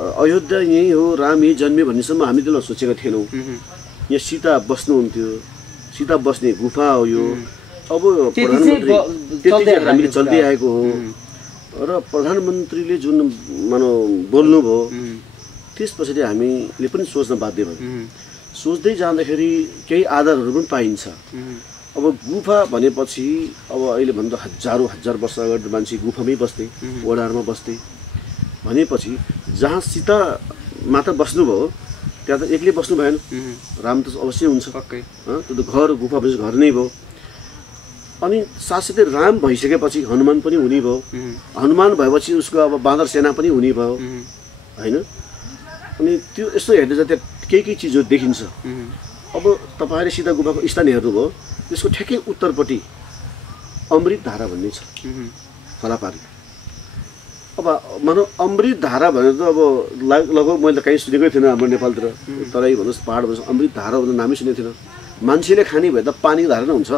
अयोध्या यही हो, राम यही जन्मे भन्नेसम्म हामी त्यसलाई सोचेका थिएनौँ। यहाँ सीता बस्नुहुन्थ्यो, सीता बस्ने गुफा हो यो। अब प्रधानमन्त्री त्यति हामीले चल्दै आएको हो र प्रधानमन्त्रीले जुन बोल्नुभयो त्यस पछाडि हामीले पनि सोच्न बाध्य भयौँ। सोच्दै जाँदाखेरि केही आधारहरू पनि पाइन्छ। अब गुफा भनेपछि अब अहिले भन्दा हजार वर्ष अगाडि मान्छे गुफामै बस्थे, ओडारमा बस्थे भनेपछि जहाँ सीता माता बस्नुभयो त्यहाँ त एक्लै बस्नु भएन, राम त अवश्य हुन्छ। त्यो त घर गुफा भएपछि घर नै भयो। अनि साथसाथै राम भइसकेपछि हनुमान पनि हुने भयो। हनुमान भएपछि उसको अब बाँदर सेना पनि हुने भयो होइन। अनि त्यो यस्तो हेर्दा चाहिँ त्यहाँ केही चिजहरू देखिन्छ। अब तपाईँले सीता गुफाको स्थान हेर्नुभयो, त्यसको ठ्याक्कै उत्तरपट्टि अमृत धारा भन्ने छ खोलापारी। अब मानव अमृत धारा भनेर त अब लगभग मैले कहीँ सुनेकै थिएन हाम्रो नेपालतिर, तराई भन्नुहोस् पहाड भन्नुहोस्, अमृत धारा भनेर नामै सुनेको थिएन। मान्छेले खाने भए त पानीको धारा नै हुन्छ,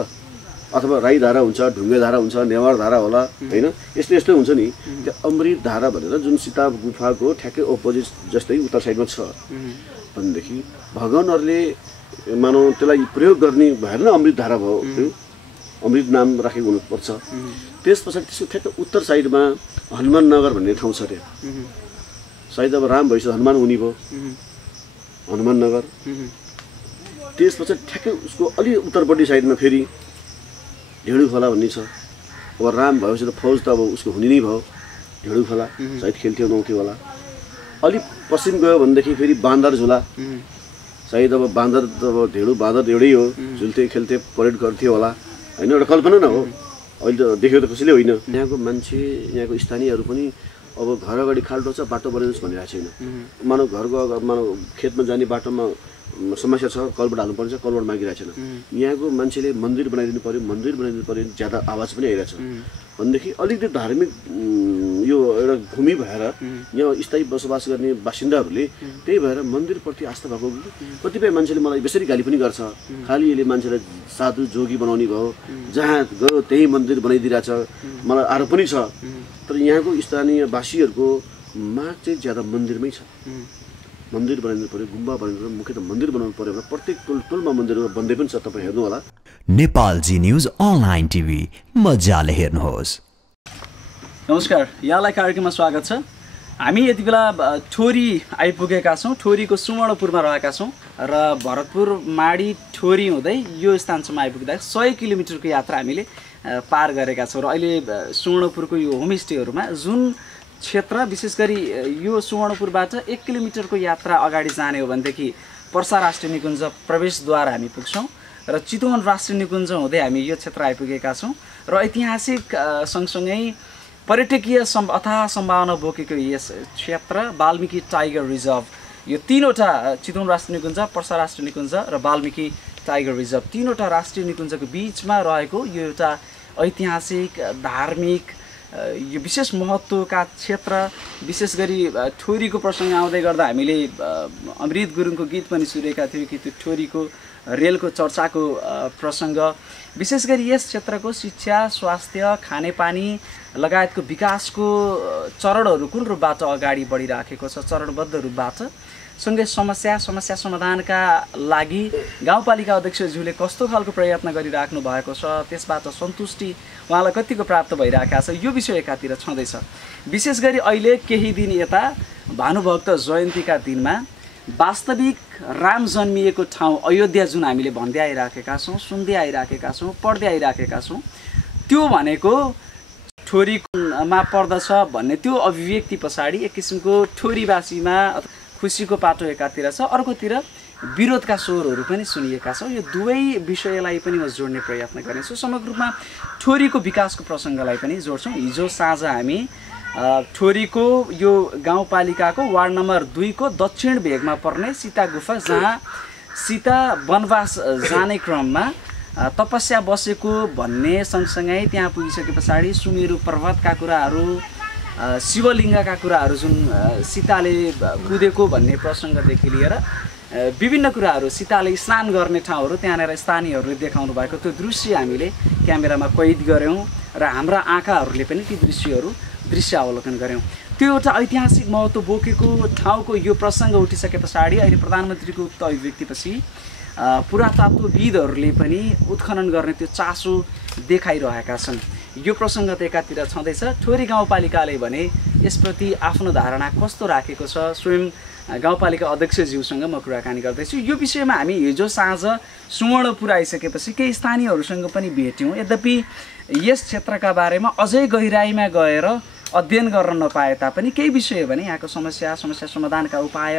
अथवा राई धारा हुन्छ, ढुङ्गे धारा हुन्छ, नेवार धारा होला होइन, यस्तो यस्तै हुन्छ नि। त्यो अमृत धारा भनेर जुन सीता गुफाको ठ्याक्कै अपोजिट जस्तै उत्तर साइडमा छ भनेदेखि भगवानहरूले मानौ त्यसलाई प्रयोग गर्ने भएर न अमृत धारा भयो, त्यो अमृत नाम राखेको हुनुपर्छ। त्यस पछाडि त्यसको ठ्याक्कै उत्तर साइडमा हनुमान नगर भन्ने ठाउँ छ अरे। सायद अब राम भइसक्यो हनुमान हुने भयो हनुमान नगर। त्यस पछाडि ठ्याक्कै उसको अलि उत्तरपट्टि साइडमा फेरि ढेडु खोला भन्ने छ। अब राम भएपछि त फौज त अब उसको हुने नै भयो, ढेडु खोला सायद खेल्थ्यो नुहाउँथ्यो होला। अलि पश्चिम गयो भनेदेखि फेरि बाँदर झुला, सायद अब बाँदर त अब ढेडु बाँदर एउटै हो, झुल्थे खेल्थे परेड गर्थ्यो होला होइन, एउटा कल्पना न हो। अहिले त देखेको त कसैले होइन। यहाँको मान्छे यहाँको स्थानीयहरू पनि अब घर अगाडि खाल्टो छ बाटो बनाइदिनुहोस् भनिरहेको छैन। मानव घरको मानव खेतमा जाने बाटोमा समस्या छ, कलबाट हाल्नुपर्छ, कलबाट मागिरहेको छैन। यहाँको मान्छेले मन्दिर बनाइदिनु पर्यो, मन्दिर बनाइदिनु पर्यो, ज्यादा आवाज पनि आइरहेछ भनेदेखि अलिकति धार्मिक यो एउटा भूमि भएर यहाँ स्थायी बसोबास गर्ने बासिन्दाहरूले त्यही भएर मन्दिरप्रति आस्था भएको कतिपय मान्छेले मलाई बेसरी गाली पनि गर्छ। खालि यसले मान्छेलाई साधु जोगी बनाउने भयो, जहाँ गयो त्यही मन्दिर बनाइदिरहेछ, मलाई आरोप पनि छ। तर यहाँको स्थानीयवासीहरूको माग चाहिँ ज्यादा मन्दिरमै छ। मन्दिर बनाइदिनु पर्यो, गुम्बा बनाइदिनु पर्यो, मुख्यतः मन्दिर बनाउनु पर्यो भनेर प्रत्येक टोलमा मन्दिरहरू बन्दै पनि छ। तपाईँ हेर्नु होला नेपाल जी न्यूज अनलाइन टिभी, मजाले हेर्नुहोस्। नमस्कार, यहाँलाई कार्यक्रममा स्वागत छ। हामी यति बेला ठोरी आइपुगेका छौँ। ठोरीको सुवर्णपुरमा रहेका छौँ र भरतपुर माडी ठोरी हुँदै यो स्थानसम्म आइपुग्दा 100 किलोमिटरको यात्रा हामीले पार गरेका छौँ। र अहिले सुवर्णपुरको यो होमस्टेहरूमा जुन क्षेत्र विशेष गरी यो सुवर्णपुरबाट 1 किलोमिटरको यात्रा अगाडि जाने हो भनेदेखि पर्सा राष्ट्रिय निकुञ्ज प्रवेशद्वार हामी पुग्छौँ र चितवन राष्ट्रिय निकुञ्ज हुँदै हामी यो क्षेत्र आइपुगेका छौँ। र ऐतिहासिक सँगसँगै पर्यटकीय अथाह सम्भावना बोकेको यस क्षेत्र वाल्मिकी टाइगर रिजर्भ, यो तीनवटा चितवन राष्ट्रिय निकुञ्ज, पर्सा राष्ट्रिय निकुञ्ज र वाल्मिकी टाइगर रिजर्भ तीनवटा राष्ट्रिय निकुञ्जको बिचमा रहेको यो एउटा ऐतिहासिक धार्मिक यो विशेष महत्त्वका क्षेत्र। विशेष गरी ठोरीको प्रसङ्ग आउँदै गर्दा हामीले अमृत गुरुङको गीत पनि सुनेका थियौँ कि त्यो ठोरीको रेलको चर्चाको प्रसङ्ग। विशेष गरी यस क्षेत्रको शिक्षा, स्वास्थ्य, खानेपानी लगायतको विकासको चरणहरू कुन रूपबाट अगाडि बढिराखेको छ, चरणबद्ध रूपबाट, सँगै समस्या समाधानका लागि गाउँपालिका अध्यक्षज्यूले कस्तो खालको प्रयत्न गरिराख्नु भएको छ, त्यसबाट सन्तुष्टि उहाँलाई कतिको प्राप्त भइरहेका छ, यो विषय एकातिर छँदैछ। विशेष गरी अहिले केही दिन यता भानुभक्त जयन्तीका दिनमा वास्तविक राम जन्मिएको ठाउँ अयोध्या जुन हामीले भन्दै आइराखेका छौँ, सुन्दै आइराखेका छौँ, पढ्दै आइराखेका छौँ, त्यो भनेको ठोरीमा पर्दछ भन्ने त्यो अभिव्यक्ति पछाडि एक किसिमको ठोरीवासीमा खुसीको पाटो एकातिर छ, अर्कोतिर विरोधका स्वरहरू पनि सुनिएका छौँ। यो दुवै विषयलाई पनि म जोड्ने प्रयत्न गर्नेछु। समग्र रूपमा ठोरीको विकासको प्रसङ्गलाई पनि जोड्छौँ। हिजो साँझ हामी ठोरीको यो गाउँपालिकाको वार्ड नम्बर 2 को दक्षिण भेगमा पर्ने सीता गुफा, जहाँ सीता वनवास जाने क्रममा तपस्या बसेको भन्ने सँगसँगै त्यहाँ पुगिसके पछाडि सुमेरु पर्वतका कुराहरू, शिवलिङ्गका कुराहरू जुन सीताले कुदेको भन्ने प्रसङ्गदेखि लिएर विभिन्न कुराहरू, सीताले स्नान गर्ने ठाउँहरू त्यहाँनिर स्थानीयहरूले देखाउनु भएको त्यो दृश्य हामीले क्यामेरामा कैद गऱ्यौँ र हाम्रा आँखाहरूले पनि ती दृश्य अवलोकन गऱ्यौँ। त्यो एउटा ऐतिहासिक महत्त्व बोकेको ठाउँको यो प्रसङ्ग उठिसके पछाडि अहिले प्रधानमन्त्रीको उक्त अभिव्यक्तिपछि पुरातत्त्वविदहरूले पनि उत्खनन गर्ने त्यो चासो देखाइरहेका छन्। यो प्रसङ्ग त एकातिर छँदैछ, ठोरी गाउँपालिकाले भने यसप्रति आफ्नो धारणा कस्तो राखेको छ, स्वयं गाउँपालिका अध्यक्षज्यूसँग म कुराकानी गर्दैछु। यो विषयमा हामी हिजो साँझ सुवर्णपुर आइसकेपछि केही स्थानीयहरूसँग पनि भेट्यौँ। यद्यपि यस क्षेत्रका बारेमा अझै गहिराइमा गएर अध्ययन गर्न नपाए तापनि केही विषय भने यहाँको समस्या समाधानका उपाय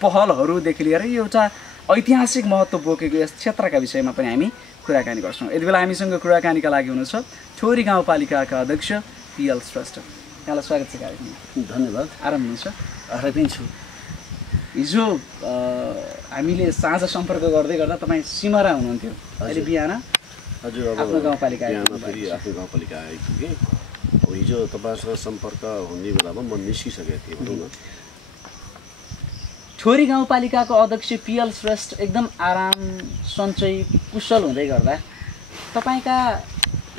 पहलहरूदेखि लिएर यो एउटा ऐतिहासिक महत्त्व बोकेको यस क्षेत्रका विषयमा पनि हामी कुराकानी गर्छौँ। यति बेला हामीसँग कुराकानीका लागि हुनुहुन्छ ठोरी गाउँपालिकाका अध्यक्ष पिएल श्रेष्ठ। यहाँलाई स्वागत छ कार्यक्रममा। धन्यवाद। आराम हुनुहुन्छ? आरामै छु। हिजो हामीले साँझ सम्पर्क गर्दै गर्दा तपाईँ सिमरा हुनुहुन्थ्यो, अहिले बिहान हजुर आफ्नो गाउँपालिका फेरि आफ्नो गाउँपालिका आइपुगेँ। अब हिजो तपाईँसँग सम्पर्क हुने बेलामा म निस्किसकेको थिएँ भनौँ न। ठोरी गाउँपालिकाको अध्यक्ष पिएल श्रेष्ठ एकदम आराम सन्चै कुशल हुँदै गर्दा तपाईँका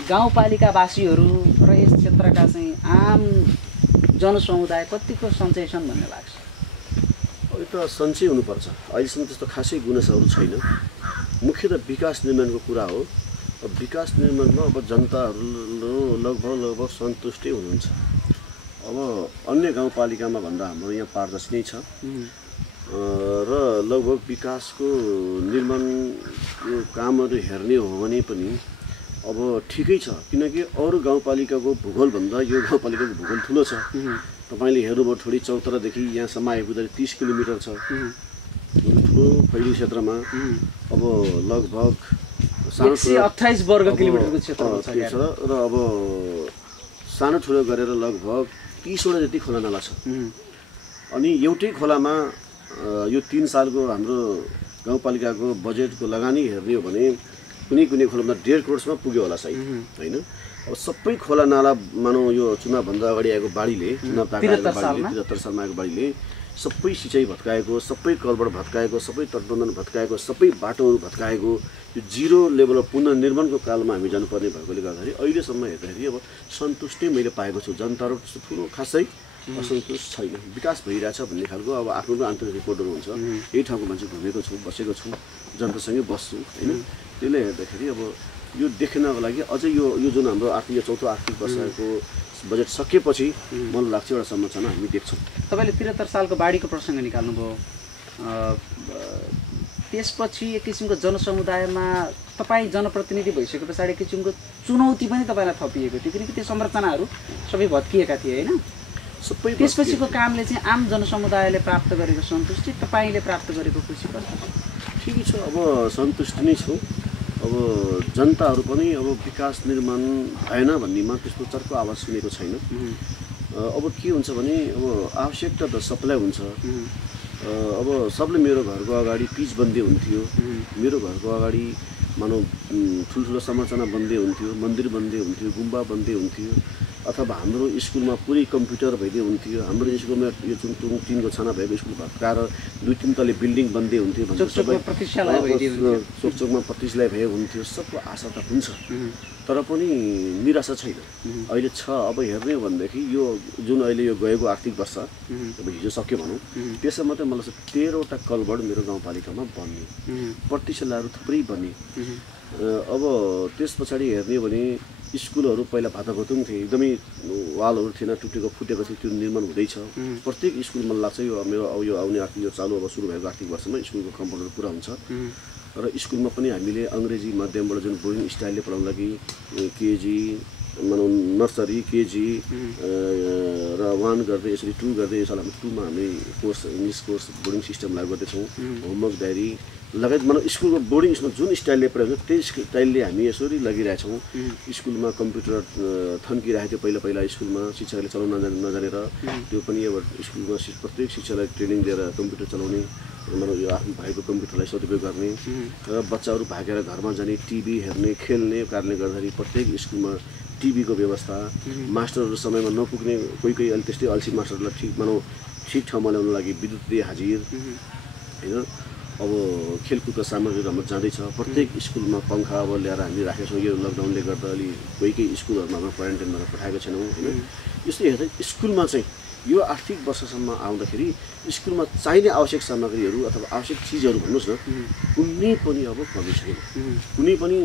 गाउँपालिकावासीहरू र यस क्षेत्रका चाहिँ आम जनसमुदाय कतिको सन्चै छन् भन्ने लाग्छ? अब त सन्चै हुनुपर्छ। अहिलेसम्म त्यस्तो खासै गुनासोहरू छैन। मुख्य त विकास निर्माणको कुरा हो। अब विकास निर्माणमा अब जनताहरू लगभग सन्तुष्टि हुनुहुन्छ। अब अन्य गाउँपालिकामा भन्दा हाम्रो यहाँ पारदर्शी नै छ र लगभग विकासको निर्माण कामहरू हेर्ने हो भने पनि अब ठिकै छ, किनकि अरू गाउँपालिकाको भूगोलभन्दा यो गाउँपालिकाको भूगोल ठुलो छ। तपाईँले हेर्नुभयो ठोडी चौतरादेखि यहाँसम्म आइपुग्दा 30 किलोमिटर छ, ठुलो फैलिलो क्षेत्रमा। अब लगभग 128 वर्ग किलोमिटरको क्षेत्र छ र अब सानो ठुलो गरेर लगभग 30वटा जति खोला नाला छ। अनि एउटै खोलामा यो 3 सालको हाम्रो गाउँपालिकाको बजेटको लगानी हेर्ने हो भने कुनै खोलामा 1.5 करोडसम्म पुग्यो होला सायद, होइन? अब सबै खोला नाला मानौँ यो चुनावभन्दा अगाडि आएको बाढीले, चुनाव 73 सालमा आएको बाढीले सबै सिँचाइ भत्काएको, सबै कलबाट भत्काएको, सबै तटबन्धन भत्काएको, सबै बाटोहरू भत्काएको, यो जिरो लेभल अफ पुनर्निर्माणको कालमा हामी जानुपर्ने भएकोले गर्दाखेरि अहिलेसम्म हेर्दाखेरि अब सन्तुष्टि मैले पाएको छु। जनताहरू त्यस्तो ठुलो खासै असन्तुष्ट छैन। विकास भइरहेछ भन्ने खालको अब आफ्नो आन्तरिक रिपोर्टहरू हुन्छ। यही ठाउँको मान्छे घुमेको छु, बसेको छु, जनतासँगै बस्छु, होइन? त्यसले हेर्दाखेरि अब यो देख्नको लागि अझै यो जुन हाम्रो चौथो आर्थिक वर्षको बजेट सकेपछि मलाई लाग्छ एउटा संरचना हामी देख्छौँ। तपाईँले 73 सालको बाढीको प्रसङ्ग निकाल्नुभयो, त्यसपछि एक किसिमको जनसमुदायमा तपाईँ जनप्रतिनिधि भइसके पछाडि एक किसिमको चुनौती पनि तपाईँलाई थपिएको थियो, किनकि त्यो संरचनाहरू सबै भत्किएका थिए, होइन? सबै त्यसपछिको कामले चाहिँ आम जनसमुदायले प्राप्त गरेको सन्तुष्टि, तपाईँले प्राप्त गरेको खुसी कस्तो छ? ठिकै छ, अब सन्तुष्टि नै छु। अब जनताहरू पनि अब विकास निर्माण भएन भन्नेमा त्यस्तो चर्को आवाज सुनेको छैन। अब के हुन्छ भने अब आवश्यकता त सबैलाई हुन्छ। अब सबले मेरो घरको अगाडि पिच बन्दी हुन्थ्यो, मेरो घरको अगाडि मानौ ठुल्ठुलो संरचना बन्दी हुन्थ्यो, मन्दिर बन्दी हुन्थ्यो, गुम्बा बन्दी हुन्थ्यो, अथवा हाम्रो स्कुलमा पुरै कम्प्युटर भइदियो हुन्थ्यो, हाम्रो स्कुलमा यो जुन टिनको छाना भएको स्कुल भत्काएर 2-3 तले बिल्डिङ बन्दी हुन्थ्यो, चोकचोकमा प्रतिष्ठालय भएको हुन्थ्यो। सबको आशा त हुन्छ, तर पनि निराशा छैन। अहिले छ। अब हेर्ने हो भनेदेखि यो जुन अहिले यो गएको आर्थिक वर्ष अब हिजो सक्यो भनौँ, त्यसमा मात्रै मलाई 13वटा कलबाट मेरो गाउँपालिकामा बन्ने, प्रतिष्ठालयहरू थुप्रै बने। अब त्यस पछाडि हेर्ने हो भने स्कुलहरू पहिला भाताभुतुङ थिए, एकदमै वालहरू थिएन, टुटेको फुटेको थियो, त्यो निर्माण हुँदैछ। प्रत्येक स्कुल मलाई लाग्छ यो मेरो यो आउने आर्थिक यो चालु अब सुरु भएको आर्थिक वर्षमा स्कुलको कम्पाउन्डहरू पुरा हुन्छ। र स्कुलमा पनि हामीले अङ्ग्रेजी माध्यमबाट जुन बोर्डिङ स्टाइलले पढाउन लागि केजी मानौँ नर्सरी, केजी र 1 गर्दै यसरी 2 गर्दै यसलाई हामी 2मा हामी course English course boarding system लागु गर्दैछौँ। होमवर्क डायरी लगायत मानौँ स्कुलको बोर्डिङ स्कुलमा जुन स्टाइलले पढाउँछ त्यही स्टाइलले हामी यसरी लगिरहेछौँ। स्कुलमा कम्प्युटर थन्किरहेको थियो पहिला स्कुलमा, शिक्षकले चलाउन नजानेर, त्यो पनि अब स्कुलमा प्रत्येक शिक्षकलाई ट्रेनिङ दिएर कम्प्युटर चलाउने, मानौँ यो आफ्नो भएको कम्प्युटरलाई सदुपयोग गर्ने र बच्चाहरू भागेर घरमा जाने, टिभी हेर्ने, खेल्ने कारणले गर्दाखेरि प्रत्येक स्कुलमा टिभीको व्यवस्था, मास्टरहरू समयमा नपुग्ने कोही अहिले त्यस्तै अल्छी मास्टरहरूलाई ठिक ठाउँमा ल्याउनु लागि विद्युतीय हाजिर, होइन? अब खेलकुदको सामग्रीहरू हाम्रो जाँदैछ। प्रत्येक स्कुलमा पङ्खा अब ल्याएर हामी राखेका छौँ। यो लकडाउनले गर्दा अलि कोही स्कुलहरूमा हाम्रो क्वारेन्टाइनमा पठाएको छैनौँ, होइन? यस्तो हेर्दा स्कुलमा चाहिँ यो आर्थिक वर्षसम्म आउँदाखेरि स्कुलमा चाहिने आवश्यक सामग्रीहरू अथवा आवश्यक चिजहरू भन्नुहोस् न कुनै पनि अब कमी छैन। कुनै पनि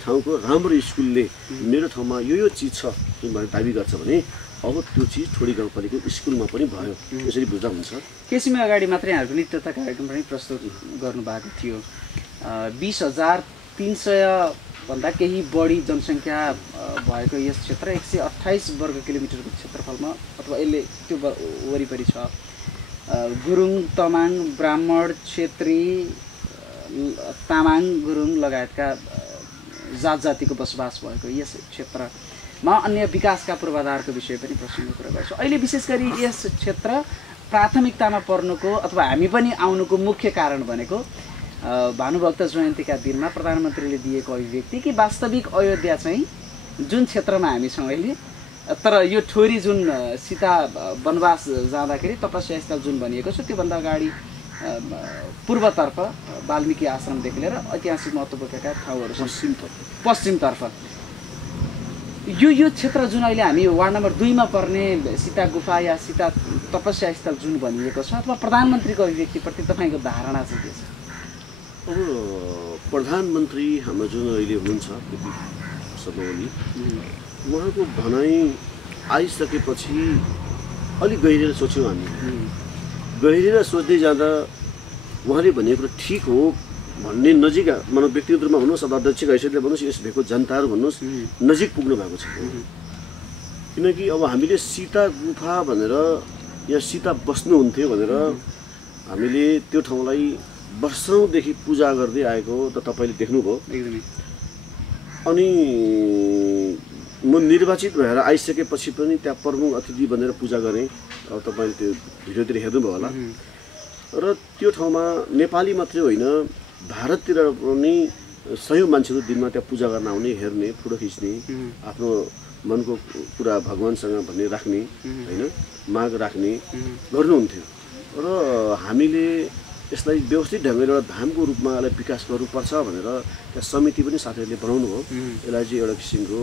ठाउँको राम्रो स्कुलले मेरो ठाउँमा यो चिज छ भनेर दाबी गर्छ भने अब त्यो चिज ठोडी गाउँपालिका स्कुलमा पनि भयो, यसरी बुझ्दा हुन्छ। केही समय अगाडि मात्रै यहाँहरूको नित्यता कार्यक्रम पनि प्रस्तुत गर्नुभएको थियो। 20,300 भन्दा केही बढी जनसङ्ख्या भएको यस क्षेत्र 128 वर्ग किलोमिटरको क्षेत्रफलमा अथवा यसले त्यो वरिपरि छ। गुरुङ, तमाङ, ब्राह्मण, क्षेत्री, तामाङ, गुरुङ लगायतका जात जातिको बसोबास भएको यस क्षेत्रमा अन्य विकासका पूर्वाधारको विषय पनि प्रसङ्ग कुरा गर्छु। अहिले विशेष गरी यस क्षेत्र प्राथमिकतामा पर्नुको अथवा हामी पनि आउनुको मुख्य कारण भनेको भानुभक्त जयन्तीका दिनमा प्रधानमन्त्रीले दिएको अभिव्यक्ति कि वास्तविक अयोध्या चाहिँ जुन क्षेत्रमा हामी छौँ अहिले, तर यो ठोरी जुन सीता वनवास जाँदाखेरि तपस्या स्थल जुन भनिएको छ त्योभन्दा अगाडि पूर्वतर्फ वाल्मिकी आश्रमदेखि लिएर ऐतिहासिक महत्त्व बोकेका ठाउँहरू पश्चिमतर्फ यो क्षेत्र जुन अहिले हामी वार्ड नम्बर 2 मा पर्ने सीता गुफा या सीता तपस्या स्थल जुन भनिएको छ अथवा प्रधानमन्त्रीको अभिव्यक्तिप्रति तपाईँको धारणा चाहिँ के छ? अब प्रधानमन्त्री हाम्रो जुन अहिले हुनुहुन्छ केपी ओली, उहाँको भनाइ आइसकेपछि अलिक गहिरेर सोच्यौँ हामी। गहिरेर सोच्दै जाँदा उहाँले भनेको कुरो ठिक हो भन्ने नजिक मानव व्यक्तिगत रूपमा भन्नुहोस् अथवा अध्यक्षको हैसियतले भन्नुहोस्, यस भएको जनताहरू भन्नुहोस् नजिक पुग्नु भएको छ। किनकि अब हामीले सीता गुफा भनेर या सीता बस्नुहुन्थ्यो भनेर हामीले त्यो ठाउँलाई वर्षौँदेखि पूजा गर्दै आएको त तपाईँले देख्नुभयो। अनि म निर्वाचित भएर आइसकेपछि पनि त्यहाँ प्रमुख अतिथि भनेर पूजा गरेँ। अब तपाईँले त्यो भिडियोतिर हेर्नुभयो होला। र त्यो ठाउँमा नेपाली मात्रै होइन भारततिर पनि सयौँ मान्छेहरू दिनमा त्यहाँ पूजा गर्न आउने, हेर्ने, फोटो खिच्ने, आफ्नो मनको कुरा भगवान्सँग भन्ने राख्ने होइन, माग राख्ने गर्नुहुन्थ्यो। र हामीले यसलाई व्यवस्थित ढङ्गले एउटा धामको रूपमा यसलाई विकास गर्नुपर्छ भनेर त्यहाँ समिति पनि साथीहरूले बनाउनु भयो। यसलाई चाहिँ एउटा किसिमको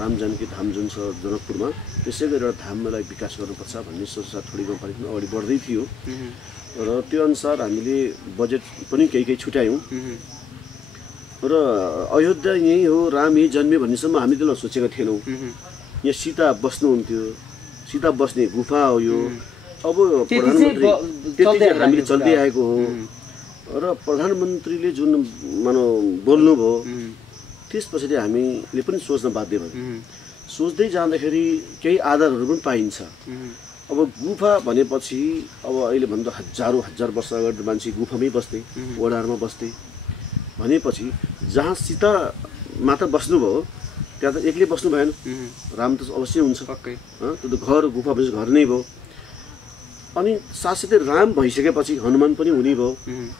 राम जानकी धाम जुन छ जनकपुरमा, त्यसै गरी एउटा धामलाई विकास गर्नुपर्छ भन्ने सोच ठोडी गाउँपालिकामा अगाडि बढ्दै थियो। र त्यो अनुसार हामीले बजेट पनि केही छुट्यायौँ। र अयोध्या यहीँ हो, राम यहीँ जन्मे भन्नेसम्म हामी त्यसलाई सोचेका थिएनौँ। यहाँ सीता बस्नुहुन्थ्यो, सीता बस्ने गुफा हो यो। अब प्रधानमन्त्री त्यति चाहिँ हामीले चल्दै आएको हो। र प्रधानमन्त्रीले जुन बोल्नुभयो त्यसपछि हामीले पनि सोच्न बाध्य भयौँ। सोच्दै जाँदाखेरि केही आधारहरू पनि पाइन्छ। अब गुफा भनेपछि अब अहिले भन्दा हजार वर्ष अगाडि मान्छे गुफामै बस्थे, ओडारमा बस्थे भनेपछि जहाँ सीता माता बस्नुभयो त्यहाँ त एक्लै बस्नु भएन, राम त अवश्य हुन्छ। त्यो त घर गुफा भनेपछि घर नै भयो। अनि साथसाथै राम भइसकेपछि हनुमान पनि हुने भयो।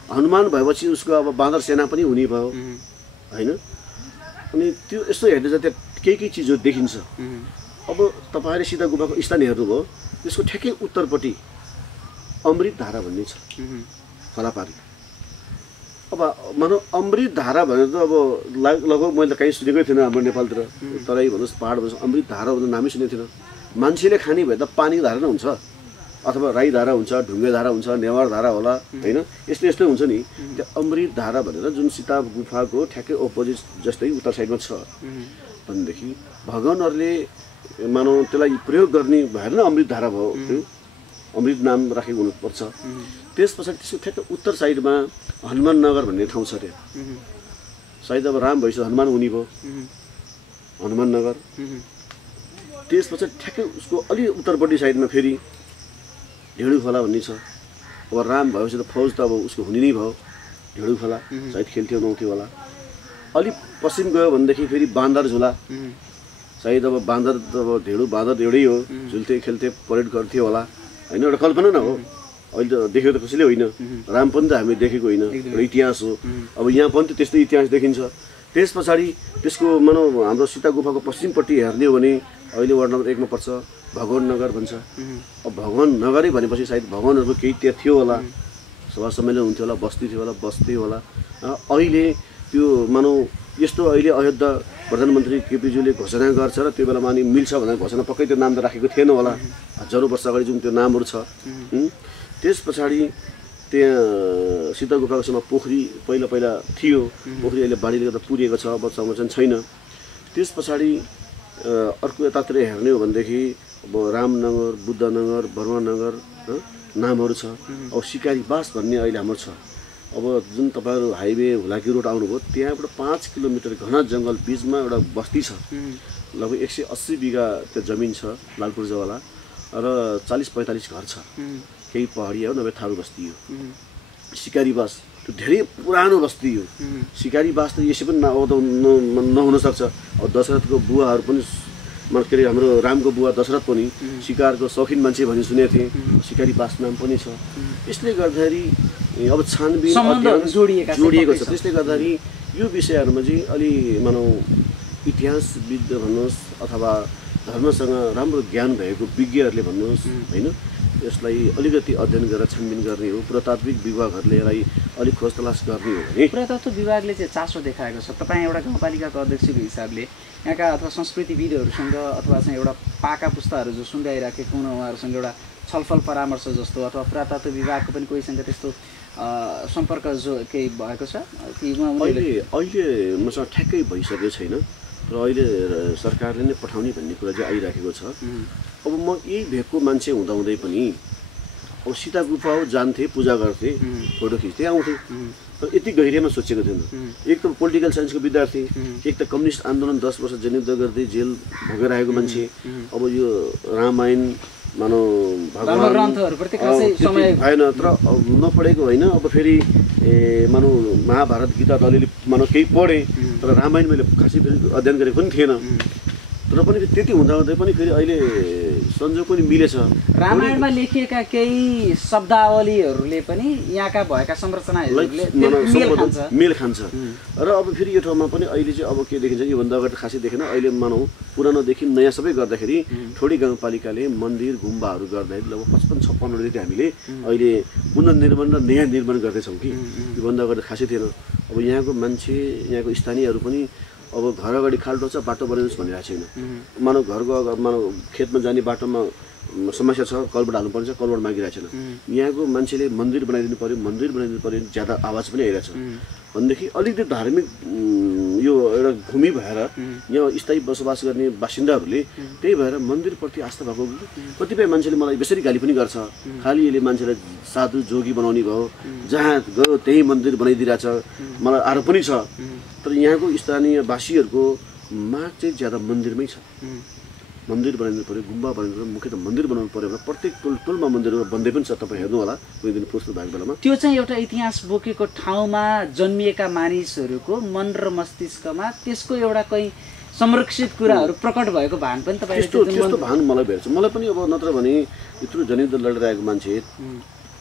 हनुमान भएपछि उसको अब बाँदर सेना पनि हुने भयो होइन। अनि त्यो यस्तो हेर्दा चाहिँ त्यहाँ केही चिजहरू देखिन्छ। अब तपाईँले सीता गुफाको स्थान हेर्नुभयो, त्यसको ठ्याक्कै उत्तरपट्टि अमृत धारा भन्ने छ खोलापारी। अब मानव अमृत धारा भनेर त अब लगभग मैले कहीँ सुनेकै थिएन हाम्रो नेपालतिर, तराई भन्नुहोस् पहाड भन्नुहोस्, अमृत धारा भनेर नामै सुनेको थिएन। मान्छेले खाने भए त पानीको धारा नै हुन्छ अथवा राई धारा हुन्छ, ढुङ्गे धारा हुन्छ, नेवार धारा होला होइन, यस्तो यस्तो हुन्छ नि। त्यो अमृत धारा भनेर जुन सीता गुफाको ठ्याक्कै अपोजिट जस्तै उत्तर साइडमा छ भनेदेखि भगवान्हरूले मानव त्यसलाई प्रयोग गर्ने भएर नै अमृत धारा भयो। त्यो अमृत नाम राखेको हुनुपर्छ। त्यस पछाडि त्यसको ठ्याक्कै उत्तर साइडमा हनुमान नगर भन्ने ठाउँ छ। त्यहाँ सायद अब राम भइसक्यो हनुमान हुने भयो हनुमान नगर। त्यस पछाडि ठ्याक्कै उसको अलि उत्तरपट्टि साइडमा फेरि ढेँडु खोला भन्ने छ। अब राम भएपछि त फौज त अब उसको हुने नै भयो। ढेँडु खोला सायद खेल्थ्यो नुहाउँथ्यो होला। अलिक पश्चिम गयो भनेदेखि फेरि बाँदर झुला, सायद अब बाँदर त अब ढेँडु बाँदर एउटै हो, झुल्थे खेल्थे परेड गर्थ्यो होला होइन, एउटा कल्पना न हो। अहिले त देखेको त कसैले होइन, राम पनि त हामीले देखेको होइन, एउटा इतिहास हो। अब यहाँ पनि त त्यस्तै इतिहास देखिन्छ। त्यस पछाडि त्यसको हाम्रो सीता गुफाको पश्चिमपट्टि हेर्ने हो भने अहिले वार्ड नम्बर 1 मा पर्छ भगवान नगर भन्छ। अब भगवान नगरै भनेपछि सायद भगवानहरूको केही त्यहाँ थियो होला, सभा सम्मेलन हुन्थ्यो होला, बस्ती थियो होला, बस्दै होला। अहिले त्यो यस्तो अहिले अयोध्या प्रधानमन्त्री केपीजीले घोषणा गर्छ र त्यो बेलामा अनि मिल्छ भनेर घोषणा पक्कै त्यो नाम त राखेको थिएन होला, हजारौँ वर्ष अगाडि जुन त्यो नामहरू छ। त्यस पछाडि त्यहाँ सीता गुफाको छेउमा पोखरी पहिला थियो, पोखरी अहिले बाढीले गर्दा पुरिएको छ, अब संरक्षण छैन। त्यस पछाडि अर्को यतातिर हेर्ने हो भनेदेखि अब रामनगर, बुद्धनगर, बर्मानगर नामहरू छ। अब सिकारीबास भन्ने अहिले हाम्रो छ। अब जुन तपाईँहरू हाइवे हुलाकी रोड आउनुभयो त्यहाँबाट 5 किलोमिटर घना जङ्गल बिचमा एउटा बस्ती छ, लगभग 180 बिघा त्यो जमिन छ लालपुर्जावाला र 40-45 घर छ। केही पहाडी हो नभए थारू बस्ती हो। सिकारीबास त्यो धेरै पुरानो बस्ती हो। सिकारीबास त यसै पनि नहुन सक्छ। अब दशरथको बुवाहरू पनि के अरे हाम्रो रामको बुवा दशरथ पनि शिकारको शौखिन मान्छे भनी सुनेको थिएँ। सिकारीबास नाम पनि छ। यसले गर्दाखेरि अब छानबिन जोडिएको छ। त्यसले गर्दाखेरि यो विषयहरूमा चाहिँ अलि मानौ इतिहासविद भन्नुहोस् अथवा धर्मसँग राम्रो ज्ञान भएको विज्ञहरूले भन्नुहोस् होइन, यसलाई अलिकति अध्ययन गरेर छानबिन गर्ने हो। पुरातात्विक विभागहरूले यसलाई अलिक खोज तलास गर्ने हो भने पुरातत्व विभागले चाहिँ चासो देखाएको छ। तपाईँ एउटा गाउँपालिकाको अध्यक्षको हिसाबले यहाँका अथवा संस्कृतिविदहरूसँग अथवा चाहिँ एउटा पाका पुस्ताहरू जो सुन्दै आइराखेको हुन् उहाँहरूसँग एउटा छलफल परामर्श जस्तो अथवा पुरातत्व विभागको पनि कोहीसँग त्यस्तो सम्पर्क जो केही भएको छ? अहिले मसँग ठ्याक्कै भइसकेको छैन र अहिले सरकारले नै पठाउने भन्ने कुरा चाहिँ आइराखेको छ। अब म यही भेगको मान्छे हुँदाहुँदै पनि अब सीता गुफा हो जान्थेँ, पूजा गर्थेँ, फोटो खिच्थेँ, आउँथेँ। तर यति गहिराइमा सोचेको थिएन। एक त पोलिटिकल साइन्सको विद्यार्थी, एक त कम्युनिस्ट आन्दोलन 10 वर्ष जनयुद्ध गर्दै जेल भोगेर आएको मान्छे। अब यो रामायण मानौ भगवान भएन तर नपढेको होइन। अब फेरि मानौ महाभारत गीता त अलिअलि मानौ केही पढेँ तर रामायण मैले खासै फेरि अध्ययन गरेको पनि थिएन। तर पनि त्यति हुँदाहुँदै पनि फेरि अहिले संजोग पनि मिलेछ। रामायणमा लेखिएका केही शब्दावलीहरूले पनि यहाँका भएका संरचनाहरूले मेल खान्छ। र अब फेरि यो ठाउँमा पनि अहिले चाहिँ अब के देखिन्छ, योभन्दा अगाडि खासै देखेन। अहिले मानौ पुरानोदेखि नयाँ सबै गर्दाखेरि ठोडी गाउँपालिकाले मन्दिर गुम्बाहरू गर्दाखेरि लगभग 55-56 हामीले अहिले पुनर्निर्माण र नयाँ निर्माण गर्दैछौँ कि योभन्दा अगाडि खासै थिएन। अब यहाँको मान्छे, यहाँको स्थानीयहरू पनि अब घर अगाडि खाल्टो छ बाटो बनाइदिनुहोस् भनिरहेको छैन। मानव घरको मानव खेतमा जाने बाटोमा समस्या छ, कलबाट हाल्नुपर्छ, कलबाट मागिरहेको छैन। यहाँको मान्छेले मन्दिर बनाइदिनु पऱ्यो, मन्दिर बनाइदिनु पऱ्यो, ज्यादा आवाज पनि आइरहेछ भनेदेखि अलिकति धार्मिक यो एउटा भूमि भएर यहाँ स्थायी बसोबास गर्ने बासिन्दाहरूले त्यही भएर मन्दिरप्रति आस्था भएको कतिपय मान्छेले मलाई बेसरी गाली पनि गर्छ। खालि यसले मान्छेलाई साधु जोगी बनाउने भयो, जहाँ गयो त्यही मन्दिर बनाइदिरहेछ, मलाई आरोप पनि छ। तर यहाँको स्थानीयवासीहरूको माग चाहिँ ज्यादा मन्दिरमै छ। मन्दिर बनाइदिनु पऱ्यो, गुम्बा बनाइदिनु पऱ्यो, मुख्यतः मन्दिर बनाउनु पऱ्यो भने प्रत्येक टोलमा मन्दिरहरू बन्दै पनि छ। तपाईँ हेर्नु होला कुनै दिन प्रस्तुत भएको बेलामा। त्यो चाहिँ एउटा इतिहास बोकेको ठाउँमा जन्मिएका मानिसहरूको मन र मस्तिष्कमा त्यसको एउटा कहीँ संरक्षित कुराहरू प्रकट भएको भान पनि तपाईँले त्यस्तो भान मलाई भेट्छ। मलाई पनि अब नत्र भने यत्रो जनयुद्ध लडेर आएको मान्छे,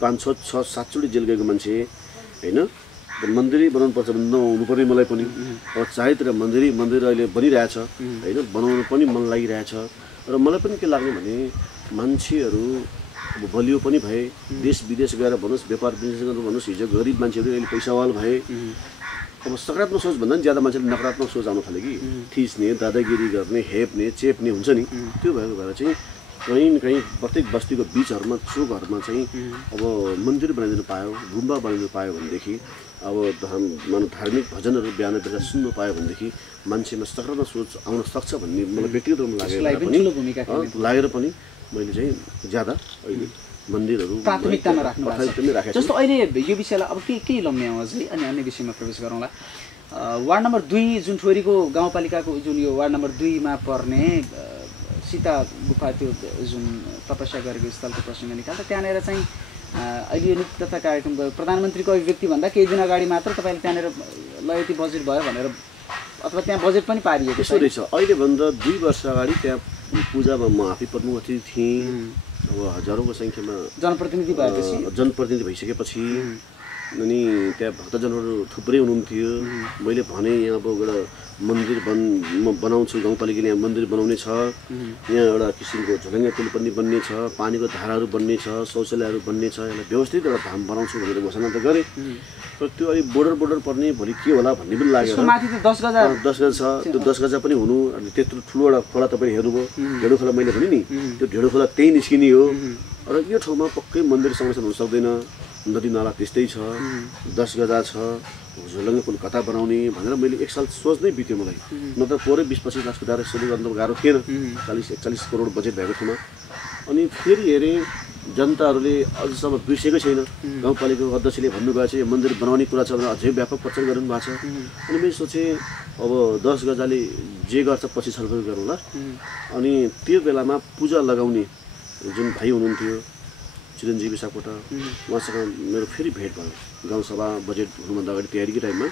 5-6-7 चोटि जेल गएको मान्छे होइन, मन्दिरै बनाउनु पर्छ भने नहुनु पर्ने मलाई पनि। अब चारैतिर मन्दिर अहिले बनिरहेछ होइन, बनाउनु पनि मन लागिरहेछ। र मलाई पनि के लाग्ने भने मान्छेहरू अब बलियो पनि भए, देश विदेश गएर भन्नुहोस्, व्यापार बिजनेस गर्नु भन्नुहोस्, हिजो गरिब मान्छेहरू अहिले पैसावाल भए। अब सकारात्मक सोच भन्दा पनि ज्यादा मान्छेले नकारात्मक सोच आउनु थाल्यो कि थिच्ने, दादागिरी गर्ने, हेप्ने, चेप्ने हुन्छ नि। त्यो भएको भएर चाहिँ कहीँ न कहीँ प्रत्येक बस्तीको बिचहरूमा चोकहरूमा चाहिँ अब मन्दिर बनाइदिनु पायो, गुम्बा बनाइदिनु पायो भनेदेखि अब धार्मिक भजनहरू बिहान बेला सुन्नु पायो भनेदेखि मान्छेमा सकारात्मक सोच आउन सक्छ भन्ने मलाई व्यक्तिगत रूपमा लागेर पनि मैले चाहिँ ज्यादा अहिले मन्दिरहरू प्राथमिकतामा राखेको जस्तो अहिले यो विषयलाई अब केही लम्ने आवाज है अनि अन्य विषयमा प्रवेश गरौँला। वार्ड नम्बर 2 जुन ठोरीको गाउँपालिकाको जुन यो वार्ड नम्बर 2 मा पर्ने सीता गुफा त्यो जुन तपस्या गरेको स्थलको प्रसङ्ग निकाल्दा त्यहाँनिर चाहिँ अहिले यो नीतिकथा कार्यक्रम गयो। प्रधानमन्त्रीको अभिव्यक्ति भन्दा केही दिन अगाडि मात्र तपाईँले त्यहाँनिर ल यति बजेट भयो भनेर अथवा त्यहाँ बजेट पनि पारिएको छ रहेछ। अहिलेभन्दा 2 वर्ष अगाडि त्यहाँ पूजामा म आफै प्रमुख अतिथि थिएँ। अब हजारौँको सङ्ख्यामा जनप्रतिनिधि भइसकेपछि अनि त्यहाँ भक्तजनहरू थुप्रै हुनुहुन्थ्यो। मैले भने यहाँ अब एउटा मन्दिर म बनाउँछु, गाउँपालिकाले यहाँ मन्दिर बनाउने छ, यहाँ एउटा किसिमको झोलङ्गे पुल पनि बन्ने छ, पानीको धाराहरू बन्ने छ, शौचालयहरू बन्ने छ, यसलाई व्यवस्थित एउटा धाम बनाउँछु भनेर घोषणा त गरेँ। तर त्यो अलिक बोर्डर पर्ने भोलि के होला भन्ने पनि लाग्यो। 10 गजा छ, त्यो 10 गजा पनि हुनु। अनि त्यत्रो ठुलो एउटा खोला तपाईँले हेर्नुभयो, ढेँडो खोला मैले भने नि, त्यो ढेँडो खोला त्यही निस्किने हो। र यो ठाउँमा पक्कै मन्दिर संरक्षण हुन सक्दैन, नदी नाला त्यस्तै छ, 10 गजा छ, झोलङ्गे पुल कता बनाउने भनेर मैले 1 साल सोच्नै बित्यो मलाई। नत्र पोरै 20-25 लाखको डाइरेक्ट सुरु गर्नु गाह्रो थिएन, 40-41 करोड बजेट भएको ठाउँमा। अनि फेरि हेरेँ जनताहरूले अझसम्म बिर्सेकै छैन। गाउँपालिकाको अध्यक्षले भन्नुभएको छ यो मन्दिर बनाउने कुरा छ भनेर अझै व्यापक प्रचार गर्नु भएको छ। अनि मैले सोचेँ अब 10 गजाले जे गर्छ पछि छलफल गरौँला। अनि त्यो बेलामा पूजा लगाउने जुन भाइ हुनुहुन्थ्यो चिरञ्जीवी सापकोटा, उहाँसँग मेरो फेरि भेट भयो गाउँसभा बजेट हुनुभन्दा अगाडि तयारीकै टाइममा।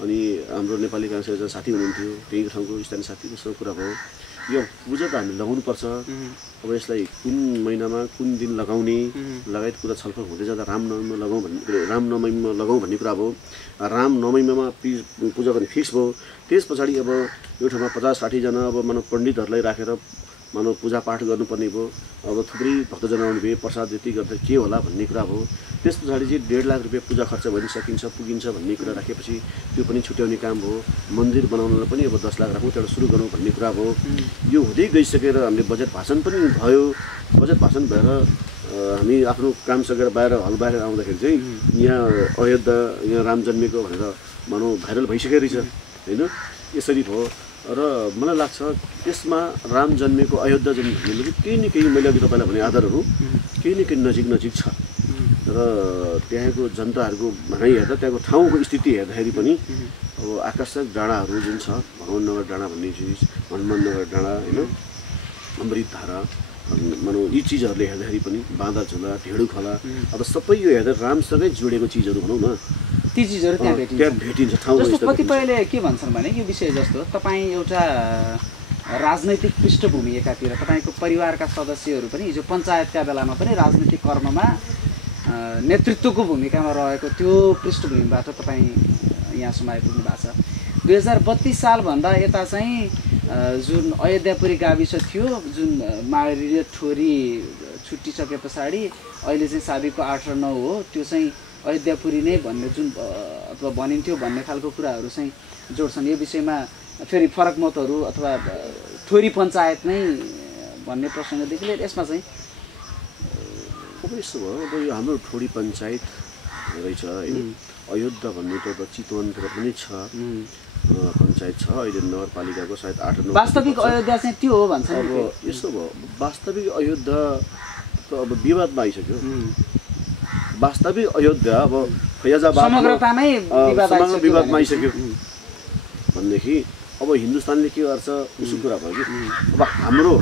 अनि हाम्रो नेपाली काङ्ग्रेसका एकजना साथी हुनुहुन्थ्यो, त्यही ठाउँको स्थानीय साथी, उसँग कुरा भयो यो पूजा त हामी लगाउनुपर्छ, अब यसलाई कुन महिनामा कुन दिन लगाउने लगायत कुरा छलफल हुँदै जाँदा रामनवमीमा लगाउँ भन्ने कुरा भयो। रामनवमीमा पूजा गर्ने फिक्स भयो। त्यस पछाडि अब यो ठाउँमा 50-60 जना अब मानव पण्डितहरूलाई राखेर मानव पूजापाठ गर्नुपर्ने भयो। अब थुप्रै भक्तजन आउने भए प्रसाद जति गर्दा के होला भन्ने कुरा भयो। त्यस पछाडि चाहिँ 1.5 लाख रुपियाँ पूजा खर्च भनि पुगिन्छ भन्ने कुरा राखेपछि त्यो पनि छुट्याउने काम भयो। मन्दिर बनाउनलाई पनि अब 10 लाख राखौँ, त्यहाँबाट सुरु गरौँ भन्ने कुरा भयो। यो हुँदै गइसकेर हामीले बजेट भाषण पनि भयो। बजेट भाषण भएर हामी आफ्नो काम सकेर हल बाहिर आउँदाखेरि चाहिँ यहाँ अयोध्या, यहाँ राम जन्मेको भनेर मानव भाइरल भइसकेको रहेछ होइन। यसरी भयो र मलाई लाग्छ यसमा राम जन्मेको अयोध्या जन्मेको केही न केही मैले अघि तपाईँलाई भने आधारहरू केही न केही नजिक छ। र त्यहाँको जनताहरूको भनाइ हेर्दा त्यहाँको ठाउँको स्थिति हेर्दाखेरि पनि अब आकर्षक डाँडाहरू जुन छ, भगवाननगर डाँडा भन्ने चिज, हनुमाननगर डाँडा होइन, अमृतधारा मानौ यी चिजहरूले हेर्दाखेरि पनि बाँदा झोला, ढेँडो खोला, अब सबै यो हेर्दा रामसँगै जोडेको चिजहरू भनौँ न, ती चिजहरू त्यहाँ भेटिन्छ। ठाउँ जस्तो कतिपयले के भन्छन् भने यो विषय जस्तो तपाईँ एउटा राजनैतिक पृष्ठभूमि एकातिर, तपाईँको परिवारका सदस्यहरू पनि हिजो पञ्चायतका बेलामा पनि राजनीतिक कर्ममा नेतृत्वको भूमिकामा रहेको त्यो पृष्ठभूमिबाट तपाईँ यहाँसम्म आइपुग्नु भएको छ। 2032 सालभन्दा यता चाहिँ जुन अयोध्यापुरी गाविस थियो, जुन माडी र ठोरी छुट्टिसके पछाडि अहिले चाहिँ साबिकको 8 र 9 हो, त्यो चाहिँ अयोध्यापुरी नै भन्ने जुन अथवा भनिन्थ्यो भन्ने खालको कुराहरू चाहिँ जोड्छन्। यो विषयमा फेरि फरक मतहरू अथवा ठोरी पञ्चायत नै भन्ने प्रसङ्गदेखि लिएर यसमा चाहिँ अब यस्तो भयो। अब यो हाम्रो ठोरी पञ्चायत रहेछ होइन, अयोध्या भन्ने त चितवनतिर पनि छ पञ्चायत छ, अहिले नगरपालिकाको सायद 8 9। वास्तविक अयोध्या चाहिँ त्यो हो भन्छ। अब यस्तो भयो, वास्तविक अयोध्या त अब विवादमा आइसक्यो। वास्तविक अयोध्या अब फैजाबाद समग्रतामै विवादमा आइसक्यो भनेदेखि अब हिन्दुस्तानले के गर्छ उसको कुरा भयो कि अब हाम्रो